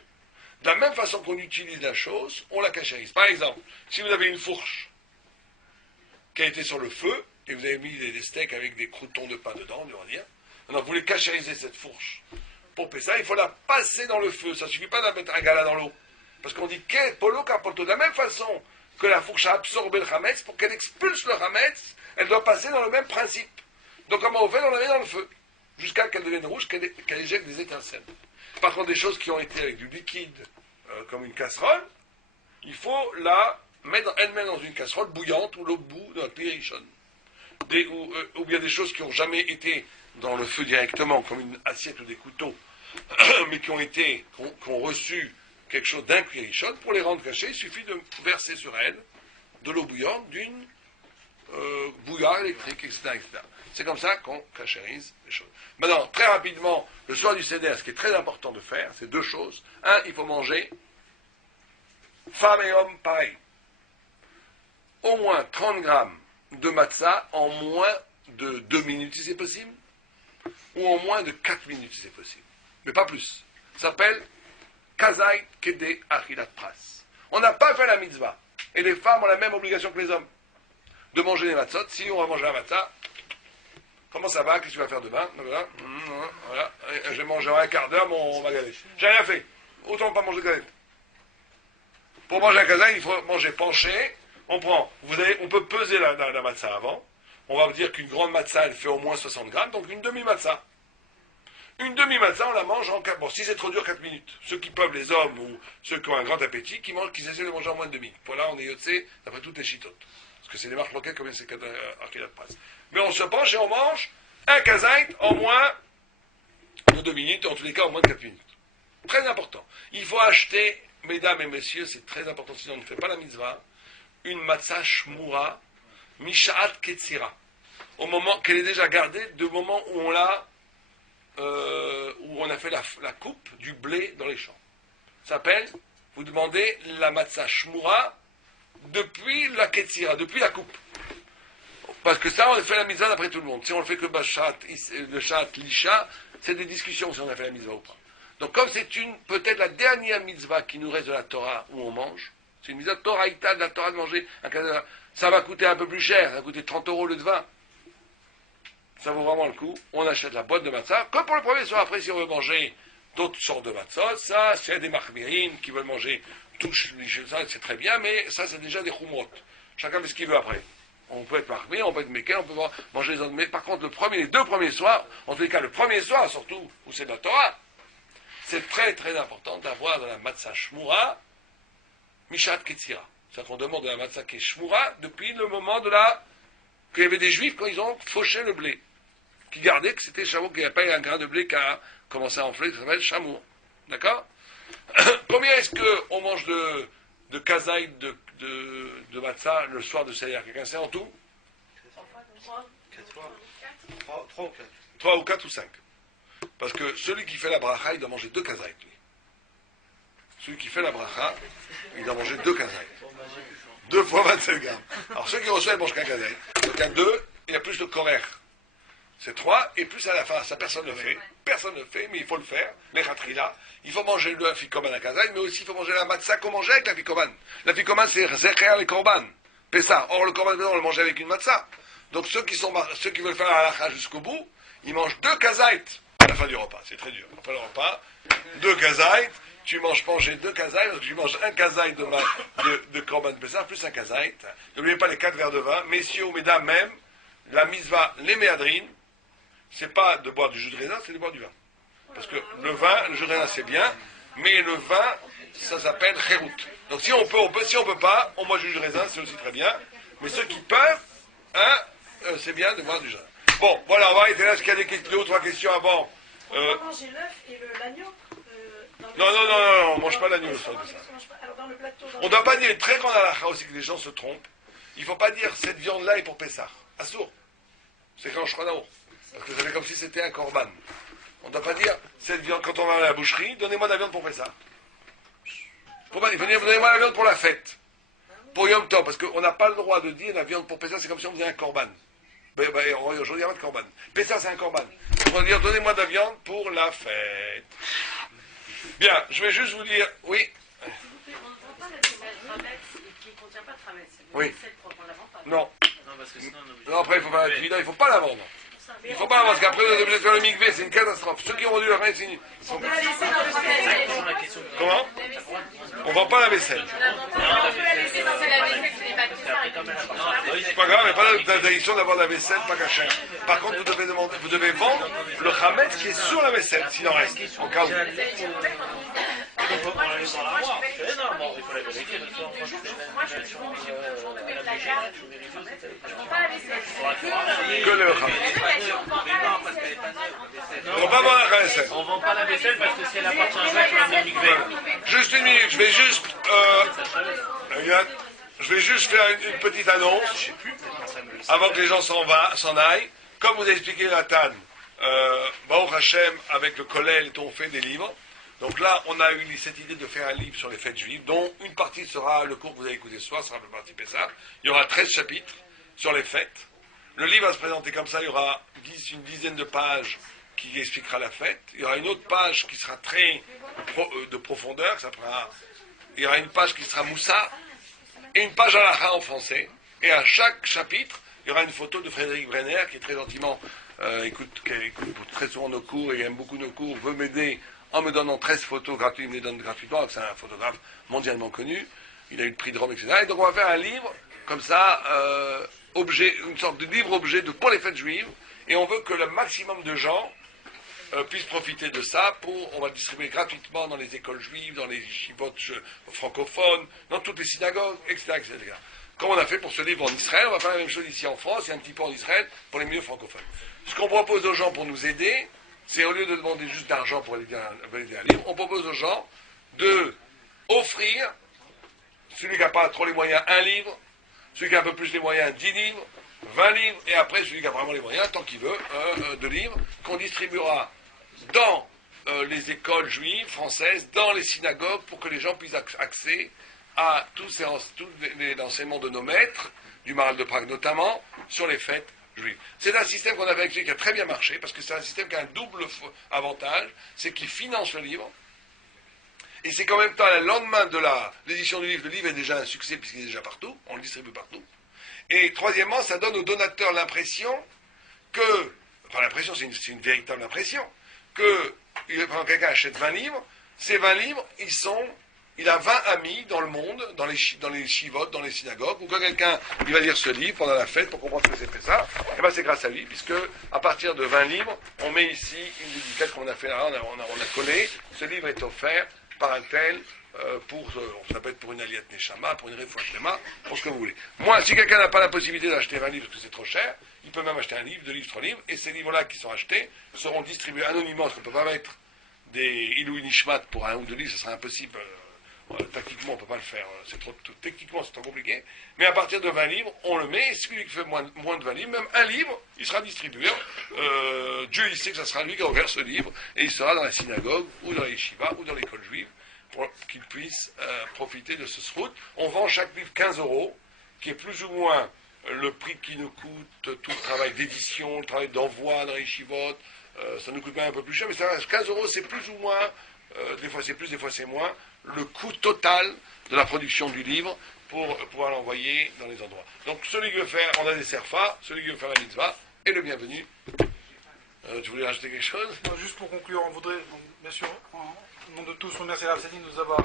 De la même façon qu'on utilise la chose, on la cachérise. Par exemple, si vous avez une fourche qui a été sur le feu, et vous avez mis des steaks avec des croûtons de pain dedans, on va dire, alors vous voulez cachériser cette fourche. Pour ça, il faut la passer dans le feu. Ça ne suffit pas de mettre un gala dans l'eau. Parce qu'on dit kebolo carpolto. De la même façon que la fourche a absorbé le hametz, pour qu'elle expulse le hametz, elle doit passer dans le même principe. Donc comment on fait? On la met dans le feu, jusqu'à qu'elle devienne rouge, qu'elle éjecte des étincelles. Par contre, des choses qui ont été avec du liquide, comme une casserole, il faut la mettre elle-même dans une casserole bouillante ou l'eau bout dans la périchonne. Ou bien des choses qui n'ont jamais été dans le feu directement, comme une assiette ou des couteaux, mais qui ont reçu quelque chose d'un périchonne, pour les rendre cachées, il suffit de verser sur elles de l'eau bouillante d'une bouilloire électrique, etc., etc. C'est comme ça qu'on cachérise les choses. Maintenant, très rapidement, le soir du Seder, ce qui est très important de faire, c'est deux choses. Un, il faut manger, femme et homme, pareil. Au moins 30 grammes de matzah en moins de 2 minutes si c'est possible, ou en moins de 4 minutes si c'est possible. Mais pas plus. Ça s'appelle Kazai Kede Achilat Pras. On n'a pas fait la mitzvah. Et les femmes ont la même obligation que les hommes de manger des matzot. Si on va manger un matzah, comment ça va? Qu'est-ce que tu vas faire demain? Voilà. Je vais manger en un quart d'heure mon magalette. J'ai rien fait. Autant pas manger de galette. Pour manger un kazai, il faut manger penché. On peut peser la matzah avant. On va dire qu'une grande matzah, elle fait au moins 60 grammes, donc une demi-matzah. Une demi-matzah, on la mange en 4... Bon, si c'est trop dur, 4 minutes. Ceux qui peuvent, les hommes, ou ceux qui ont un grand appétit, qui essaient de manger en moins de 2 minutes. Voilà, on est yotzé, d'après toutes les chitotes. Parce que c'est des marques locales comme c'est Achilat Pras. Mais on se penche et on mange un kazait en moins de 2 minutes, en tous les cas en moins de 4 minutes. Très important. Il faut acheter, mesdames et messieurs, c'est très important, sinon on ne fait pas la mitzvah, une matzah shmura, mishaat ketzira. Au moment qu'elle est déjà gardée, du moment où où on a fait la coupe du blé dans les champs. Ça s'appelle, vous demandez la matzah shmura depuis la ketzira, depuis la coupe. Parce que ça, on a fait la mitzvah d'après tout le monde. Si on le fait que le shat, l'isha, c'est des discussions si on a fait la mitzvah ou pas. Donc comme c'est peut-être la dernière mitzvah qui nous reste de la Torah où on mange, c'est une mitzvah Toraïta de la Torah de manger, ça va coûter un peu plus cher, ça va coûter 30 € au lieu de 20. Ça vaut vraiment le coup. On achète la boîte de matzah, comme pour le premier soir. Après, si on veut manger d'autres sortes de matzah, ça, c'est des marmirines qui veulent manger touche, ça, c'est très bien, mais ça, c'est déjà des khumrot. Chacun fait ce qu'il veut après. On peut être marmé, on peut être méquin, on peut manger les autres. Mais par contre, les 2 premiers soirs, en tous les cas, le premier soir, surtout, où c'est de la Torah, c'est très, très important d'avoir dans la matzah shmura, mishat ketzira. C'est-à-dire qu'on demande de la matzah qui est shmura depuis le moment qu'il y avait des juifs quand ils ont fauché le blé. Qui gardaient que c'était chameau, qu'il n'y a pas un grain de blé qui a commencé à enfler, ça s'appelle chameau. D'accord? Combien est-ce qu'on mange de kazaï de matzah le soir de Seder? Quelqu'un sait en tout? 3 ou 4 ou 5. Parce que celui qui fait la bracha, il doit manger 2 kazaï, lui. Celui qui fait la bracha, il doit manger 2 kazaï. 2 fois 27 grammes. Alors ceux qui reçoivent, ils mangent qu'un kazaï. Donc à 2, il y a plus de korer. C'est 3, et plus à la fin, ça personne ne le fait. Personne ne le fait, mais il faut le faire. Les khatrila. Il faut manger le afikoman à kazaï, mais aussi il faut manger la matzah qu'on mangeait avec l'afikoman. L'afikoman, c'est zecher les korban. Pessah. Or, le korban, on le mangeait avec une matzah. Donc ceux qui veulent faire la halakha jusqu'au bout, ils mangent 2 kazaït à la fin du repas. C'est très dur. Après le repas, 2 kazaït. Tu manges manger 2 kazaït, donc tu manges un kazaït de korban pessah, plus un kazaït. N'oubliez pas les 4 verres de vin. Messieurs ou mesdames, même, la mitzvah, les méadrines, c'est pas de boire du jus de raisin, c'est de boire du vin. Parce que le vin, le jus de raisin, c'est bien, mais le vin, ça s'appelle cherout. Donc si on peut, si on peut pas, on mange du jus de raisin, c'est aussi très bien. Mais ceux qui peuvent, c'est bien de boire du jus. Bon, voilà, on va arrêter là. Est-ce qu'il y a des 2 ou 3 questions avant? On peut manger l'œuf et l'agneau. Non, on ne mange pas l'agneau le soir de ça. On ne doit pas dire, très grande halakha aussi, que les gens se trompent. Il ne faut pas dire, cette viande-là est pour Pessah. Assour. C'est quand je crois d'amour. Parce que ça fait comme si c'était un korban. On ne doit pas dire, cette viande, quand on va à la boucherie, donnez-moi de la viande pour Pessah. Faut pas dire, donnez-moi la viande pour la fête. pour Yom Tov, parce qu'on n'a pas le droit de dire la viande pour Pessah, c'est comme si on faisait un korban. Aujourd'hui, il n'y a pas de korban. Pessah, c'est un korban. On va dire, donnez-moi de la viande pour la fête. Bien, je vais juste vous dire, oui. S'il vous plaît, on ne vend pas la travette qui ne contient pas de travette. Oui. On ne la vend pas. Non. Non, parce que sinon on est obligé. Non, après, il faut faire la tefila, il ne faut pas la vendre. Il ne faut pas la vendre, parce qu'après, vous êtes obligé de faire le mikvé, c'est une catastrophe. Ceux qui ont vendu la reine, c'est une... On peut la laisser dans le travette. La question de Comment? On ne vend pas la vaisselle. On peut la laisser dans la vaisselle, c'est les bâtiments. C'est pas grave, il n'y a pas d'interdiction d'avoir de la vaisselle, pas cachère. Par contre, vous devez vendre le chametz qui est sur la vaisselle, s'il en reste, au cas où. Que le chametz. On va pas vendre la vaisselle. On vend pas la vaisselle parce que si elle appartient à un juif, on la mikvé. Juste une minute, je vais juste... regarde, je vais juste faire une petite annonce, avant que les gens s'en aillent. Comme vous a expliqué Nathan, Baruch Hashem, avec le Kollel, on fait des livres. Donc là, on a eu cette idée de faire un livre sur les fêtes juives, dont une partie sera le cours que vous avez écouté ce soir, sera la partie Pessah. Il y aura 13 chapitres sur les fêtes. Le livre va se présenter comme ça, il y aura une dizaine de pages qui expliquera la fête. Il y aura une autre page qui sera très de profondeur, il y aura une page qui sera Moussa, et une page halakha en français. Et à chaque chapitre, il y aura une photo de Frédéric Brenner, qui est très gentiment, qui écoute très souvent nos cours, et aime beaucoup nos cours, veut m'aider en me donnant 13 photos gratuites, il me les donne gratuitement, c'est un photographe mondialement connu, il a eu le prix de Rome, etc. Et donc on va faire un livre, comme ça, une sorte de livre-objet pour les fêtes juives, et on veut que le maximum de gens puissent profiter de ça on va le distribuer gratuitement dans les écoles juives, dans les yeshivot francophones, dans toutes les synagogues, etc., etc. Comme on a fait pour ce livre en Israël, on va faire la même chose ici en France et un petit peu en Israël pour les milieux francophones. Ce qu'on propose aux gens pour nous aider, c'est au lieu de demander juste d'argent pour aider un livre, on propose aux gens de offrir, celui qui n'a pas trop les moyens, un livre, celui qui a un peu plus les moyens, 10 livres, 20 livres, et après celui qui a vraiment les moyens, tant qu'il veut, de livres, qu'on distribuera dans les écoles juives françaises, dans les synagogues, pour que les gens puissent accéder à tous l'enseignement de nos maîtres, du Maharal de Prague notamment, sur les fêtes juives. C'est un système qu'on avait avec qui a très bien marché, parce que c'est un système qui a un double avantage, c'est qu'il finance le livre, et c'est qu'en même temps, le lendemain de l'édition du livre, le livre est déjà un succès, puisqu'il est déjà partout, on le distribue partout. Et troisièmement, ça donne aux donateurs l'impression que, enfin l'impression, c'est une véritable impression, que quand quelqu'un achète 20 livres, ces 20 livres, il a 20 amis dans le monde, dans les chivotes, dans les synagogues, ou quand quelqu'un il va lire ce livre pendant la fête pour comprendre ce que c'est fait ça, et ben c'est grâce à lui, puisque à partir de 20 livres, on met ici une dédicace qu'on a fait là, on a collé, ce livre est offert par un tel, ça peut être pour une Aliyat Neshama, pour une Refoua Shlema, pour ce que vous voulez. Moi, si quelqu'un n'a pas la possibilité d'acheter 20 livres parce que c'est trop cher, il peut même acheter un livre, 2 livres, 3 livres, et ces livres-là qui sont achetés seront distribués anonymement, parce qu'on ne peut pas mettre des Ilou Nishmat pour un ou 2 livres, ce serait impossible. Tactiquement, on ne peut pas le faire, techniquement c'est trop compliqué, mais à partir de 20 livres, on le met, et celui qui fait moins de 20 livres, même un livre, il sera distribué. Dieu, il sait que ce sera lui qui a ouvert ce livre, et il sera dans la synagogue, ou dans les yeshivas, ou dans l'école juive, pour qu'il puisse profiter de ce srout. On vend chaque livre 15 €, qui est plus ou moins le prix qui nous coûte tout le travail d'édition, le travail d'envoi dans les yeshivot, ça nous coûte même un peu plus cher, mais ça reste 15 €, c'est plus ou moins, des fois c'est plus, des fois c'est moins, le coût total de la production du livre pour pouvoir l'envoyer dans les endroits. Donc celui qui veut faire, on a des serfas, celui qui veut faire la mitzvah est le bienvenu. Tu voulais rajouter quelque chose? Juste pour conclure, on voudrait, bien sûr, au nom de tous, remercier la Absadi de nous avoir